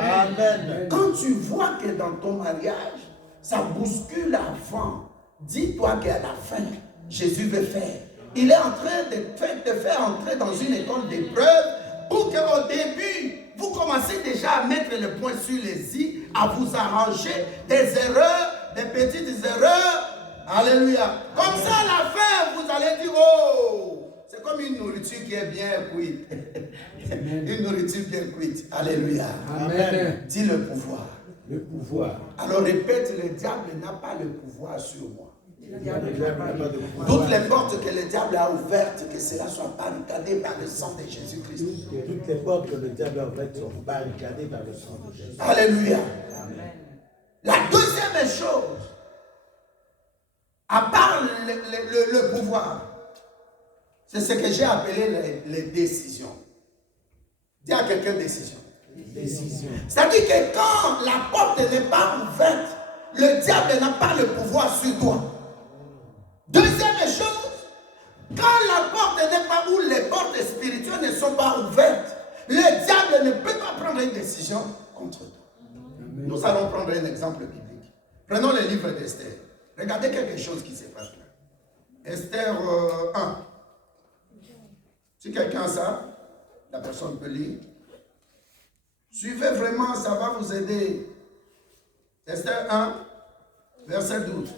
Amen. Quand tu vois que dans ton mariage, ça bouscule avant, dis-toi qu'à la fin, Jésus veut faire. Il est en train de te faire entrer dans une école d'épreuve pour qu'au début, vous commencez déjà à mettre le point sur les i, à vous arranger des erreurs, des petites erreurs. Alléluia. Comme ça, à la fin, vous allez dire, oh, c'est comme une nourriture qui est bien cuite. Une nourriture bien cuite. Alléluia. Amen. Dis le pouvoir. Le pouvoir. Alors répète, le diable n'a pas le pouvoir sur moi. Le diable n'a pas de pouvoir. Toutes les portes que le diable a ouvertes, que cela soit barricadé par le sang de Jésus-Christ. Toutes les portes que le diable a ouvertes sont barricadées par le sang de Jésus. Alléluia. La deuxième chose, à part le pouvoir, c'est ce que j'ai appelé les décisions. Dis à quelqu'un décision. Décision. C'est-à-dire que quand la porte n'est pas ouverte, le diable n'a pas le pouvoir sur toi. Deuxième chose, quand la porte n'est pas, ou les portes spirituelles ne sont pas ouvertes, le diable ne peut pas prendre une décision contre toi. Amen. Nous allons prendre un exemple biblique. Prenons le livre d'Esther. Regardez quelque chose qui se passe là. Esther 1. Si quelqu'un a ça, la personne peut lire. Suivez vraiment, ça va vous aider. Esther 1, verset 12.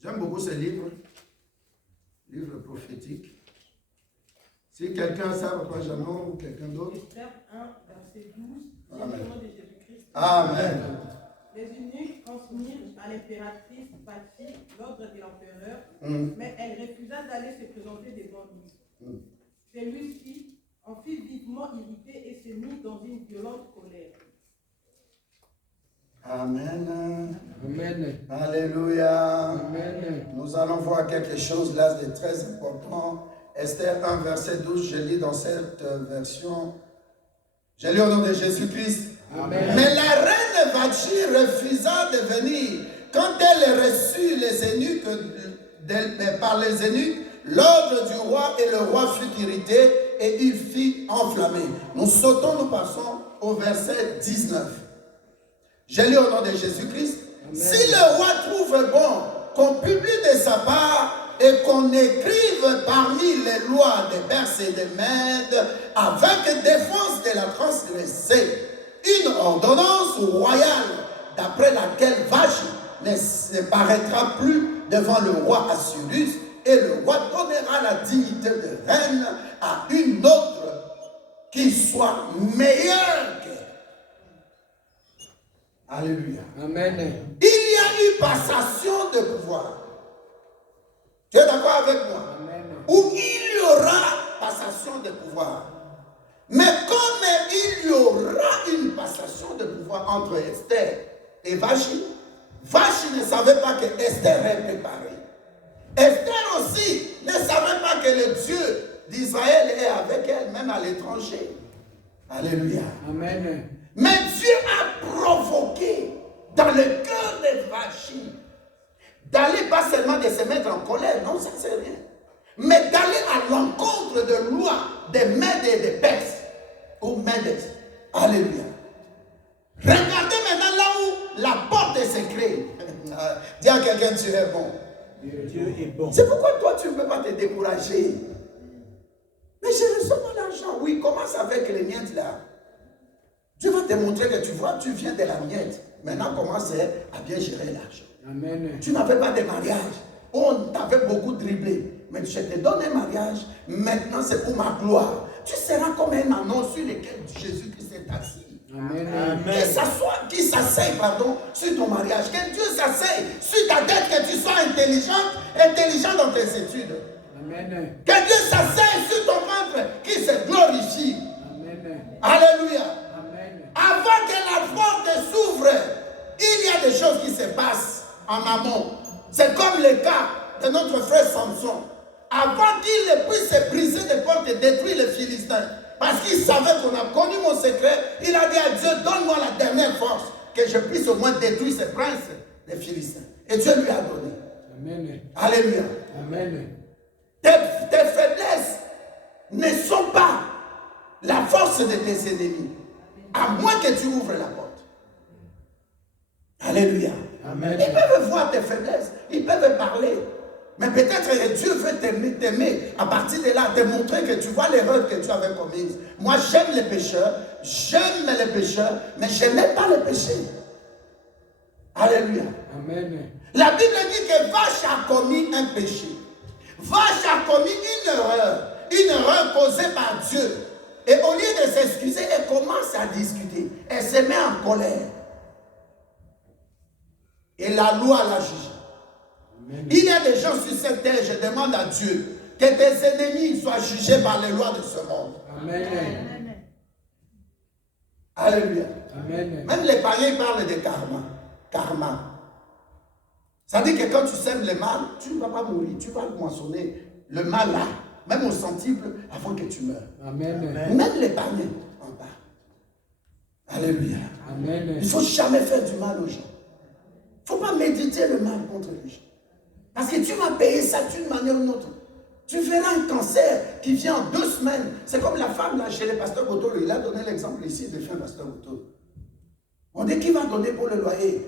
J'aime beaucoup ce livre prophétique. Si quelqu'un a ça, Papa Janon ou quelqu'un d'autre. Esther 1, verset 12. Amen. Au nom de Jésus-Christ. Amen. Les eunuques transmirent à l'impératrice Vashti l'ordre de l'empereur, mais elle refusa d'aller se présenter devant lui. Celui-ci en fut vivement irrité et se mit dans une violente colère. Amen. Amen. Alléluia. Amen. Nous allons voir quelque chose là de très important. Esther 1, verset 12, je lis dans cette version. Je lis au nom de Jésus-Christ. Amen. Mais la reine Vashti refusa de venir. Quand elle reçut les eunuques, par les eunuques, l'ordre du roi et le roi fut irrité et il fit enflammer. Nous sautons, nous passons au verset 19. Je lis au nom de Jésus-Christ. Si le roi trouve bon qu'on publie de sa part et qu'on écrive parmi les lois des Perses et des Mèdes avec défense de la transgresser une ordonnance royale d'après laquelle Vashti ne paraîtra plus devant le roi Assuérus et le roi donnera la dignité de reine à une autre qui soit meilleur qu'elle. Alléluia. Amen. Il y a eu passation de pouvoir. Tu es d'accord avec moi? Amen. Où il y aura passation de pouvoir. Mais comme il y aura une passation de pouvoir entre Esther et Vachi, Vachi ne savait pas que Esther est préparée. Esther aussi ne savait pas que le Dieu d'Israël est avec elle, même à l'étranger. Alléluia. Amen. Mais Dieu a provoqué dans le cœur de Vachi d'aller pas seulement de se mettre en colère, non, ça c'est rien, mais d'aller à l'encontre de loi des Mèdes et des Perses, ou Mèdes. Alléluia. Regardez maintenant là où la porte est secrète. Dis à quelqu'un, tu es bon. Dieu est bon. C'est pourquoi toi, tu ne peux pas te décourager. Mais je reçois mon argent. Oui, commence avec les miettes là. Dieu va te montrer que tu vois, tu viens de la miette. Maintenant, commence à bien gérer l'argent. Amen. Tu n'avais pas de mariage. On t'avait beaucoup dribblé. Mais je te donne un mariage. Maintenant, c'est pour ma gloire. Tu seras comme un anneau sur lequel Jésus-Christ est assis. Amen. Amen. Qui s'asseye, sur ton mariage. Que Dieu s'asseye sur ta tête, que tu sois intelligent dans tes études. Amen. Que Dieu s'asseye sur ton ventre, qui se glorifie. Amen. Alléluia. Amen. Avant que la porte s'ouvre, il y a des choses qui se passent en amont. C'est comme le cas de notre frère Samson. Avant qu'il puisse se briser des portes et détruire les Philistins, parce qu'il savait qu'on a connu mon secret, il a dit à Dieu, donne-moi la dernière force, que je puisse au moins détruire ces princes des Philistins. Et Dieu lui a donné. Amen. Alléluia. Amen. Tes faiblesses ne sont pas la force de tes ennemis, à moins que tu ouvres la porte. Alléluia. Amen. Ils peuvent voir tes faiblesses, ils peuvent parler. Mais peut-être que Dieu veut t'aimer à partir de là, te montrer que tu vois l'erreur que tu avais commise. Moi, j'aime les pécheurs, mais je n'aime pas les péchés. Alléluia. Amen. La Bible dit que Vache a commis un péché. Vache a commis une erreur causée par Dieu. Et au lieu de s'excuser, elle commence à discuter. Elle se met en colère. Et la loi l'a jugée. Il y a des gens sur cette terre, je demande à Dieu que tes ennemis soient jugés par les lois de ce monde. Amen. Alléluia. Amen. Même les païens parlent de karma. Karma. Ça dit que quand tu sèmes le mal, tu ne vas pas mourir. Tu vas moissonner le mal là, même au centuple, avant que tu meurs. Amen. Même les païens en parlent. Alléluia. Amen. Il ne faut jamais faire du mal aux gens. Il ne faut pas méditer le mal contre les gens. Parce que tu vas payer ça d'une manière ou d'une autre. Tu verras un cancer qui vient en 2 semaines. C'est comme la femme là chez le pasteur Boto. Il a donné l'exemple ici de fin pasteur Boto. On dit qu'il va donner pour le loyer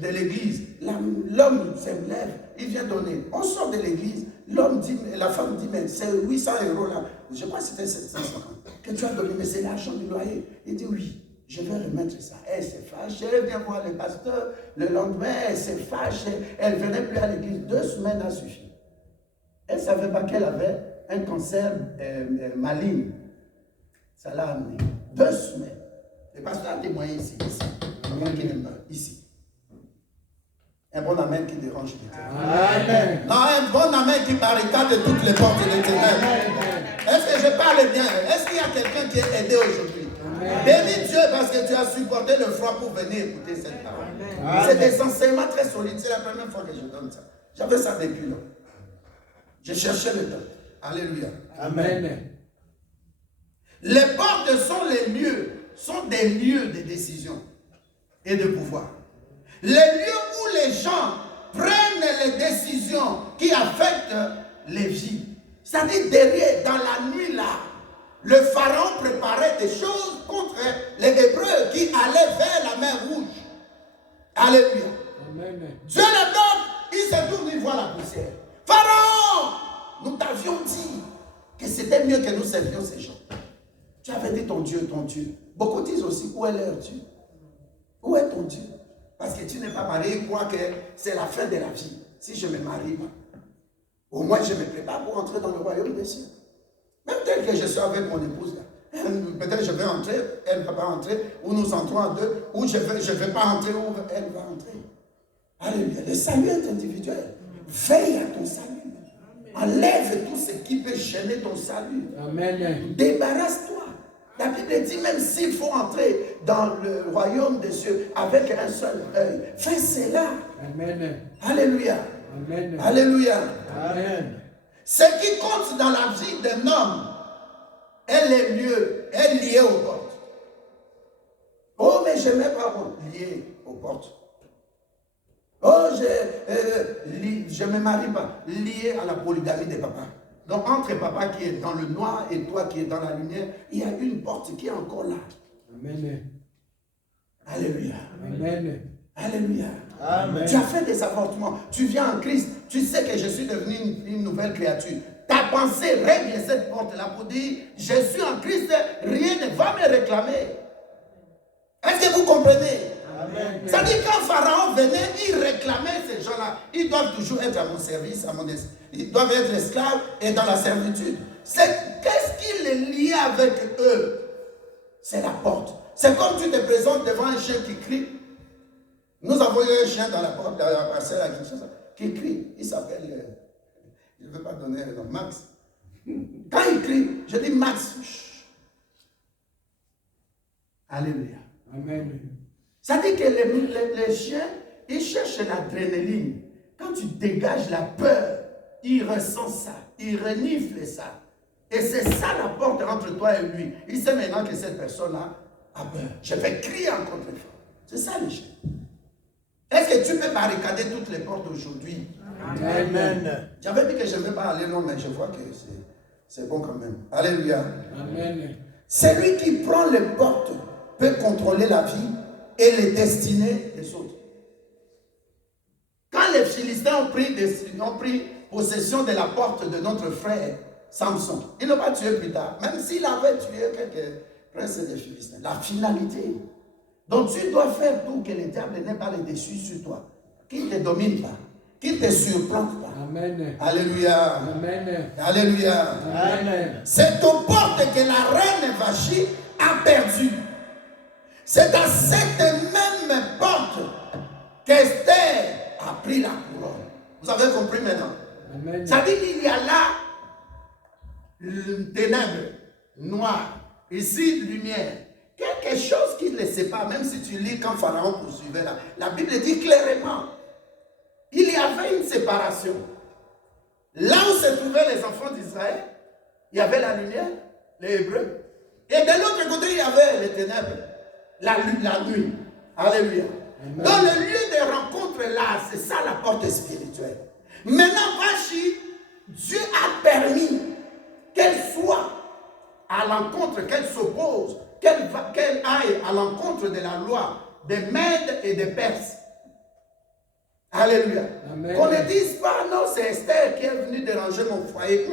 de l'église. L'homme se lève, il vient donner. On sort de l'église. L'homme dit, la femme dit, mais c'est 800 € là. Je crois que c'était 750. Que tu as donné, mais c'est l'argent du loyer. Il dit oui. Je vais remettre ça. Elle s'est fâchée, elle vient voir le pasteur. Le lendemain, elle s'est fâchée. Elle ne venait plus à l'église. 2 semaines a suffi. Elle ne savait pas qu'elle avait un cancer maligne. Ça l'a amené. 2 semaines. Le pasteur a témoigné ici. Avant qu'il ne meure. Ici. Un bon amen qui dérange les ténèbres. Amen. Non, un bon amen qui barricade toutes les portes des ténèbres. Est-ce que je parle bien? Est-ce qu'il y a quelqu'un qui est aidé aujourd'hui? Bénis Dieu parce que tu as supporté le froid pour venir écouter cette parole. C'est des enseignements très solides. C'est la première fois que je donne ça. J'avais ça depuis longtemps. Je cherchais le temps. Alléluia. Amen. Les portes sont des lieux de décision et de pouvoir. Les lieux où les gens prennent les décisions qui affectent les vies. C'est-à-dire derrière, dans la nuit là, le pharaon préparait des choses contre les Hébreux qui allaient vers la mer Rouge. Alléluia. Amen. Dieu les bloque, il se tourne, il voit la poussière. Pharaon, nous t'avions dit que c'était mieux que nous servions ces gens. Tu avais dit ton Dieu. Beaucoup disent aussi, où est leur Dieu? Où est ton Dieu? Parce que tu n'es pas marié, ils croient que c'est la fin de la vie. Si je me marie pas, au moins je me prépare pour entrer dans le royaume des cieux. Même tel que je suis avec mon épouse là, Peut-être je vais entrer, elle ne va pas entrer, ou nous entrons en deux, ou je ne vais pas entrer, ou elle va entrer. Alléluia. Le salut est individuel. Veille à ton salut. Enlève tout ce qui peut gêner ton salut. Amen. Débarrasse-toi. La Bible dit même s'il faut entrer dans le royaume des cieux avec un seul œil, fais cela. Amen. Alléluia. Amen. Alléluia. Amen. Ce qui compte dans la vie d'un homme est lié aux portes. Oh, mais je n'aime pas lié aux portes. Oh, je ne me marie pas, lié à la polygamie des papas. Donc, entre papa qui est dans le noir et toi qui est dans la lumière, il y a une porte qui est encore là. Amen. Alléluia. Amen. Alléluia. Amen. Tu as fait des avortements. Tu viens en Christ. Tu sais que je suis devenu une nouvelle créature. Ta pensée règle cette porte-là pour dire, je suis en Christ, rien ne va me réclamer. Est-ce que vous comprenez? Amen. Ça dit quand Pharaon venait, il réclamait ces gens-là. Ils doivent toujours être à mon service, ils doivent être esclaves et dans la servitude. Qu'est-ce qui les lie avec eux? C'est la porte. C'est comme tu te présentes devant un chien qui crie. Nous avons eu un chien dans la porte, dans la parcelle à Kinshasa, qui crie. Il s'appelle, je ne veux pas donner le nom, Max. Quand il crie, je dis Max. Chut. Alléluia. Amen. Ça dit que les chiens, ils cherchent l'adrénaline. Quand tu dégages la peur, ils ressentent ça, ils reniflent ça. Et c'est ça la porte entre toi et lui. Il sait maintenant que cette personne-là a peur. Je vais crier encore plus fort. C'est ça les chiens. Est-ce que tu peux barricader toutes les portes aujourd'hui? Amen. J'avais dit que je ne vais pas aller non, mais je vois que c'est bon quand même. Alléluia. Amen. Celui qui prend les portes peut contrôler la vie et les destinées des autres. Quand les Philistins ont pris possession de la porte de notre frère Samson, ils n'ont pas tué plus tard, même s'il avait tué quelques princes des Philistins. La finalité. Donc tu dois faire tout que le diable n'ait pas le dessus sur toi, qu'il ne te domine pas, qu'il ne te surplante pas. Amen. Alléluia. Amen. Alléluia. Amen. C'est aux portes que la reine Vachi a perdu. C'est dans cette même porte qu'Esther a pris la couronne. Vous avez compris maintenant? Amen. Ça dit qu'il y a là le ténèbre, noir, ici lumière. Quelque chose qui ne le sépare, même si tu lis quand Pharaon poursuivait là. La Bible dit clairement, il y avait une séparation. Là où se trouvaient les enfants d'Israël, il y avait la lumière, les Hébreux. Et de l'autre côté, il y avait les ténèbres, la nuit. Alléluia. Amen. Dans le lieu de rencontre là, c'est ça la porte spirituelle. Maintenant, Vachi, Dieu a permis qu'elle soit à l'encontre, qu'elle s'oppose, qu'elle aille à l'encontre de la loi des Mèdes et des Perses. Alléluia. Amen. Qu'on ne dise pas, non, c'est Esther qui est venue déranger mon foyer.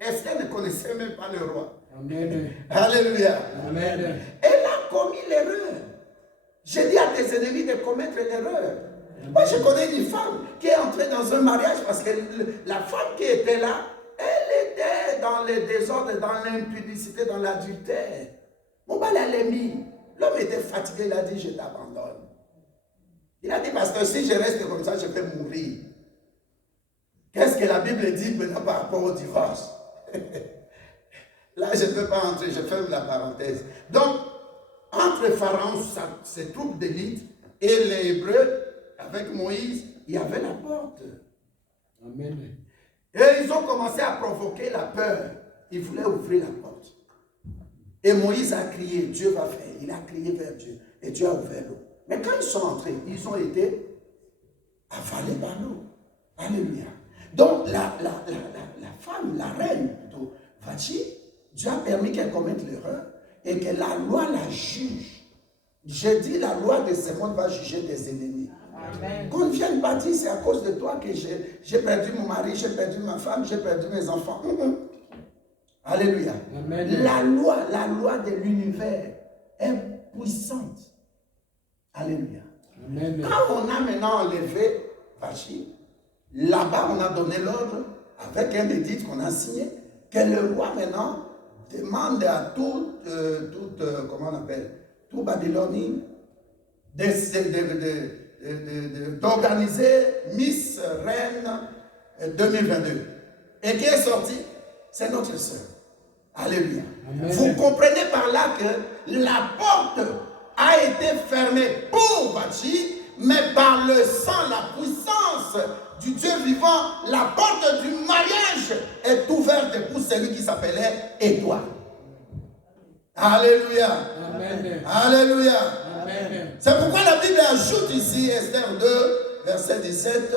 Esther ne connaissait même pas le roi. Amen. Alléluia. Amen. Elle a commis l'erreur. J'ai dit à tes ennemis de commettre l'erreur. Moi, je connais une femme qui est entrée dans un mariage parce que la femme qui était là, elle était dans le désordre, dans l'impudicité, dans l'adultère. Mon bal, elle l'a mis. L'homme était fatigué, il a dit, je t'abandonne. Il a dit, parce que si je reste comme ça, je vais mourir. Qu'est-ce que la Bible dit maintenant par rapport au divorce? Là, je ne peux pas entrer, je ferme la parenthèse. Donc, entre Pharaon, ses troupes d'élite, et les Hébreux, avec Moïse, il y avait la porte. Amen. Et ils ont commencé à provoquer la peur. Ils voulaient ouvrir la porte. Et Moïse a crié, Dieu va faire. Il a crié vers Dieu. Et Dieu a ouvert l'eau. Mais quand ils sont entrés, ils ont été avalés par l'eau. Alléluia. Donc, la femme, la reine, plutôt, Vachi, Dieu a permis qu'elle commette l'erreur et que la loi la juge. J'ai dit, la loi de ce monde va juger des ennemis. Amen. Qu'on ne vienne pas dire, c'est à cause de toi que j'ai perdu mon mari, j'ai perdu ma femme, j'ai perdu mes enfants. Alléluia. Amen. La loi de l'univers est puissante. Alléluia. Amen. Quand on a maintenant enlevé Vachi, là-bas on a donné l'ordre avec un édit qu'on a signé que le roi maintenant demande à comment on appelle, tout Babylonien d'organiser Miss Reine 2022. Et qui est sorti? C'est notre sœur. Alléluia. Amen. Vous comprenez par là que la porte a été fermée pour Vachi, mais par le sang, la puissance du Dieu vivant, la porte du mariage est ouverte pour celui qui s'appelait Étoile. Alléluia. Amen. Alléluia. Amen. C'est pourquoi la Bible ajoute ici, Esther 2, verset 17.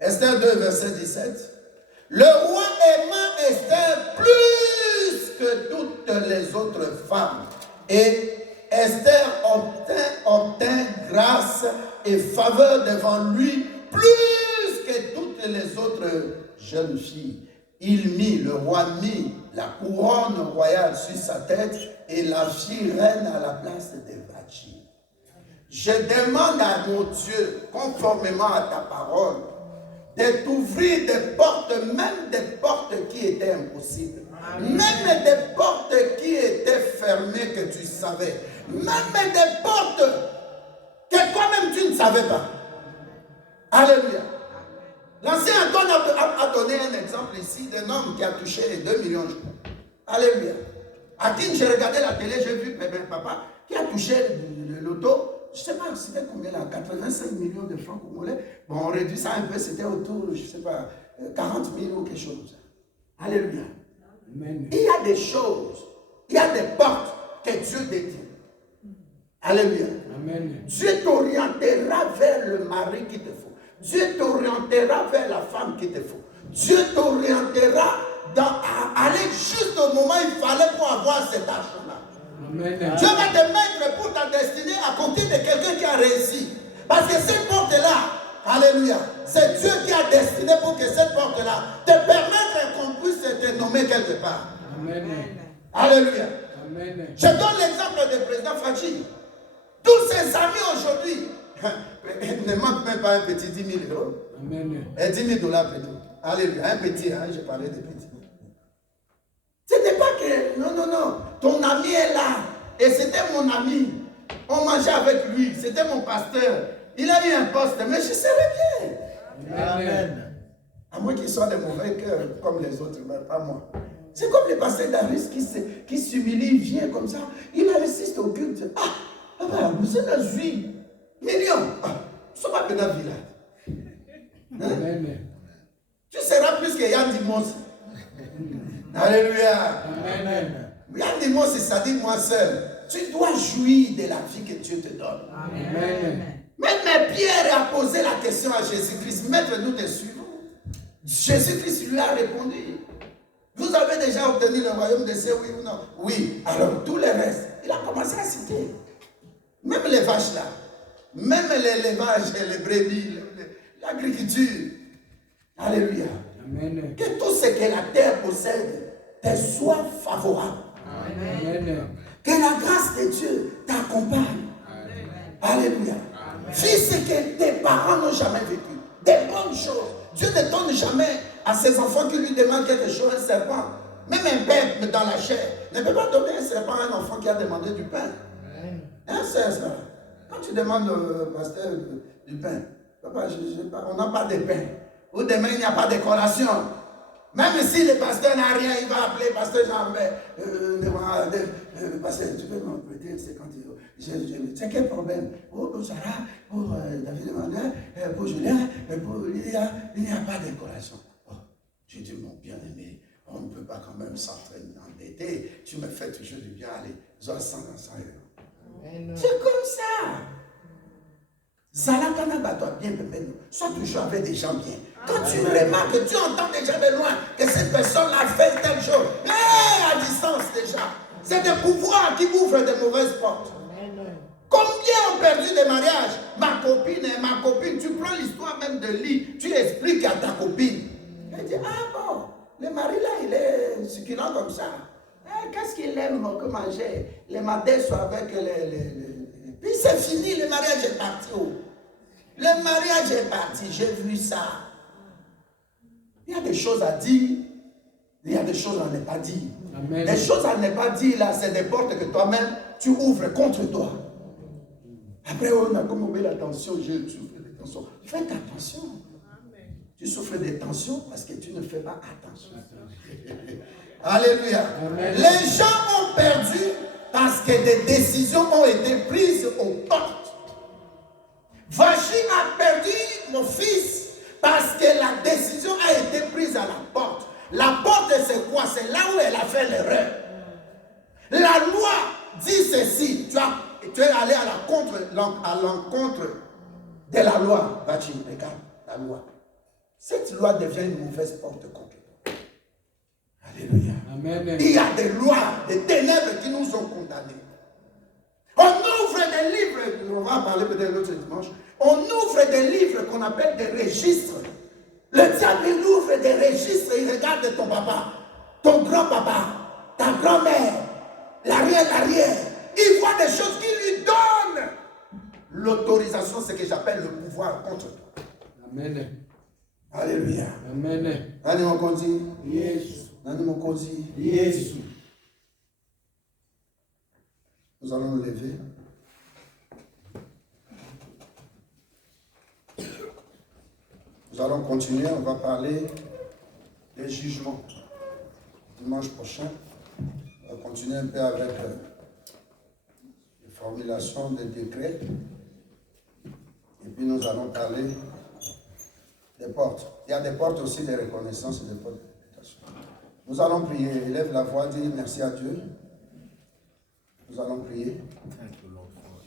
Esther 2, verset 17. Le roi aima Esther plus que toutes les autres femmes. Et Esther obtint grâce et faveur devant lui plus que toutes les autres jeunes filles. Le roi mit la couronne royale sur sa tête et la fit reine à la place de Vachi. Je demande à mon Dieu, conformément à ta parole, de t'ouvrir des portes, même des portes qui étaient impossibles. Amen. Même des portes qui étaient fermées que tu savais. Même des portes que toi-même tu ne savais pas. Alléluia. L'ancien Antoine a donné un exemple ici d'un homme qui a touché les 2 millions de francs. Alléluia. À qui j'ai regardé la télé, j'ai vu papa qui a touché le loto. Je ne sais pas, c'était combien là, 85 millions de francs congolais. Bon, on réduit ça un peu, c'était autour, je ne sais pas, 40 000 ou quelque chose. Alléluia. Amen. Il y a des choses, il y a des portes que Dieu détient. Alléluia. Amen. Dieu t'orientera vers le mari qu'il te faut. Dieu t'orientera vers la femme qu'il te faut. Dieu t'orientera à aller juste au moment où il fallait pour avoir cet argent-là. Amen. Dieu va te mettre pour ta destinée à côté de quelqu'un qui a réussi. Parce que cette porte-là, alléluia, c'est Dieu qui a destiné pour que cette porte-là te permette qu'on puisse te nommer quelque part. Amen. Alléluia. Amen. Je donne l'exemple du président Fachi. Tous ses amis aujourd'hui ne manquent même pas un petit 10 000 euros. Amen. Et 10 000 $ plutôt. Alléluia. Un petit, hein, j'ai parlé de petit. Ce n'est pas que, non, ton ami est là. Et c'était mon ami. On mangeait avec lui. C'était mon pasteur. Il a eu un poste, mais je savais bien. Amen. À moins qu'il soit de mauvais cœur comme les autres, mais pas moi. C'est comme le pasteur Darius qui s'humilie, vient comme ça. Il assiste au culte. Vous êtes un juif. Millions. Nous sommes à Pénavilla. Amen. Tu seras plus que Yann Dimos. Alléluia. Amen. Yann Dimos, ça dit moi seul. Tu dois jouir de la vie que Dieu te donne. Amen. Même Pierre a posé la question à Jésus-Christ. Maître, nous te suivons. Jésus-Christ lui a répondu. Vous avez déjà obtenu le royaume des cieux, oui ou non? Oui. Alors tout le reste, il a commencé à citer. Même les vaches là. Même l'élevage, les brebis, l'agriculture. Alléluia. Amen. Que tout ce que la terre possède te soit favorable. Amen. Que la grâce de Dieu t'accompagne. Alléluia. Vis ce que tes parents n'ont jamais vécu. Des bonnes choses. Dieu ne donne jamais à ses enfants qui lui demandent quelque chose, un serpent. Même un père dans la chair ne peut pas donner un serpent à un enfant qui a demandé du pain. Hein, c'est ça. Quand tu demandes au pasteur du pain, papa, on n'a pas de pain. Ou demain, il n'y a pas de collation. Même si le pasteur n'a rien, il va appeler pasteur Jean-Bert. Pasteur, tu peux m'emprunter 50 euros. C'est quel problème? Pour Sarah, pour David Emmanuel, pour Julien, il n'y a pas de collation. Oh, j'ai dit, mon bien-aimé, on ne peut pas quand même s'endetter. Tu me fais toujours du bien. Allez, 100 euros. C'est comme ça. Zalakana toi bien, sois toujours avec des gens bien. Quand tu remarques, tu entends déjà de loin que cette personne-là fait telle chose, à distance déjà, c'est des pouvoirs qui ouvrent de mauvaises portes. Combien ont perdu des mariages? Ma copine, tu prends l'histoire même de Lee, tu expliques à ta copine. Elle dit, bon, le mari là, il est succulent comme ça. Qu'est-ce qu'il aime que manger? Les matins sont avec les... Puis c'est fini, le mariage est parti. Le mariage est parti, j'ai vu ça. Il y a des choses à dire, Il y a des choses à ne pas dire. Amen. Les choses à ne pas dire là, c'est des portes que toi-même, tu ouvres contre toi. Après, on a comme oublié la tension, je souffre de tension. Faites attention. Tu souffres de tension parce que tu ne fais pas attention. Alléluia. Amen. Les gens ont perdu parce que des décisions ont été prises aux portes. Vachi a perdu, mon fils, parce que la décision a été prise à la porte. La porte, c'est quoi? C'est là où elle a fait l'erreur. La loi dit ceci. Tu es allé à l'encontre de la loi. Vachi, regarde la loi. Cette loi devient une mauvaise porte contre toi. Alléluia. Amen. Il y a des lois, des ténèbres qui nous ont condamnés. On ouvre des livres, on va en parler peut-être l'autre dimanche. On ouvre des livres qu'on appelle des registres. Le diable, il ouvre des registres, il regarde ton papa, ton grand-papa, ta grand-mère, l'arrière. Il voit des choses qui lui donnent l'autorisation, c'est ce que j'appelle le pouvoir contre toi. Amen. Alléluia. Amen. Nani mokonzi? Yes. Nani mokonzi? Yes. Nous allons nous lever. Nous allons continuer, on va parler des jugements. Dimanche prochain, on va continuer un peu avec les formulations des décrets. Et puis nous allons parler des portes. Il y a des portes aussi de reconnaissance et des portes de réputation. Nous allons prier. Élève la voix, dis merci à Dieu. Nous allons prier.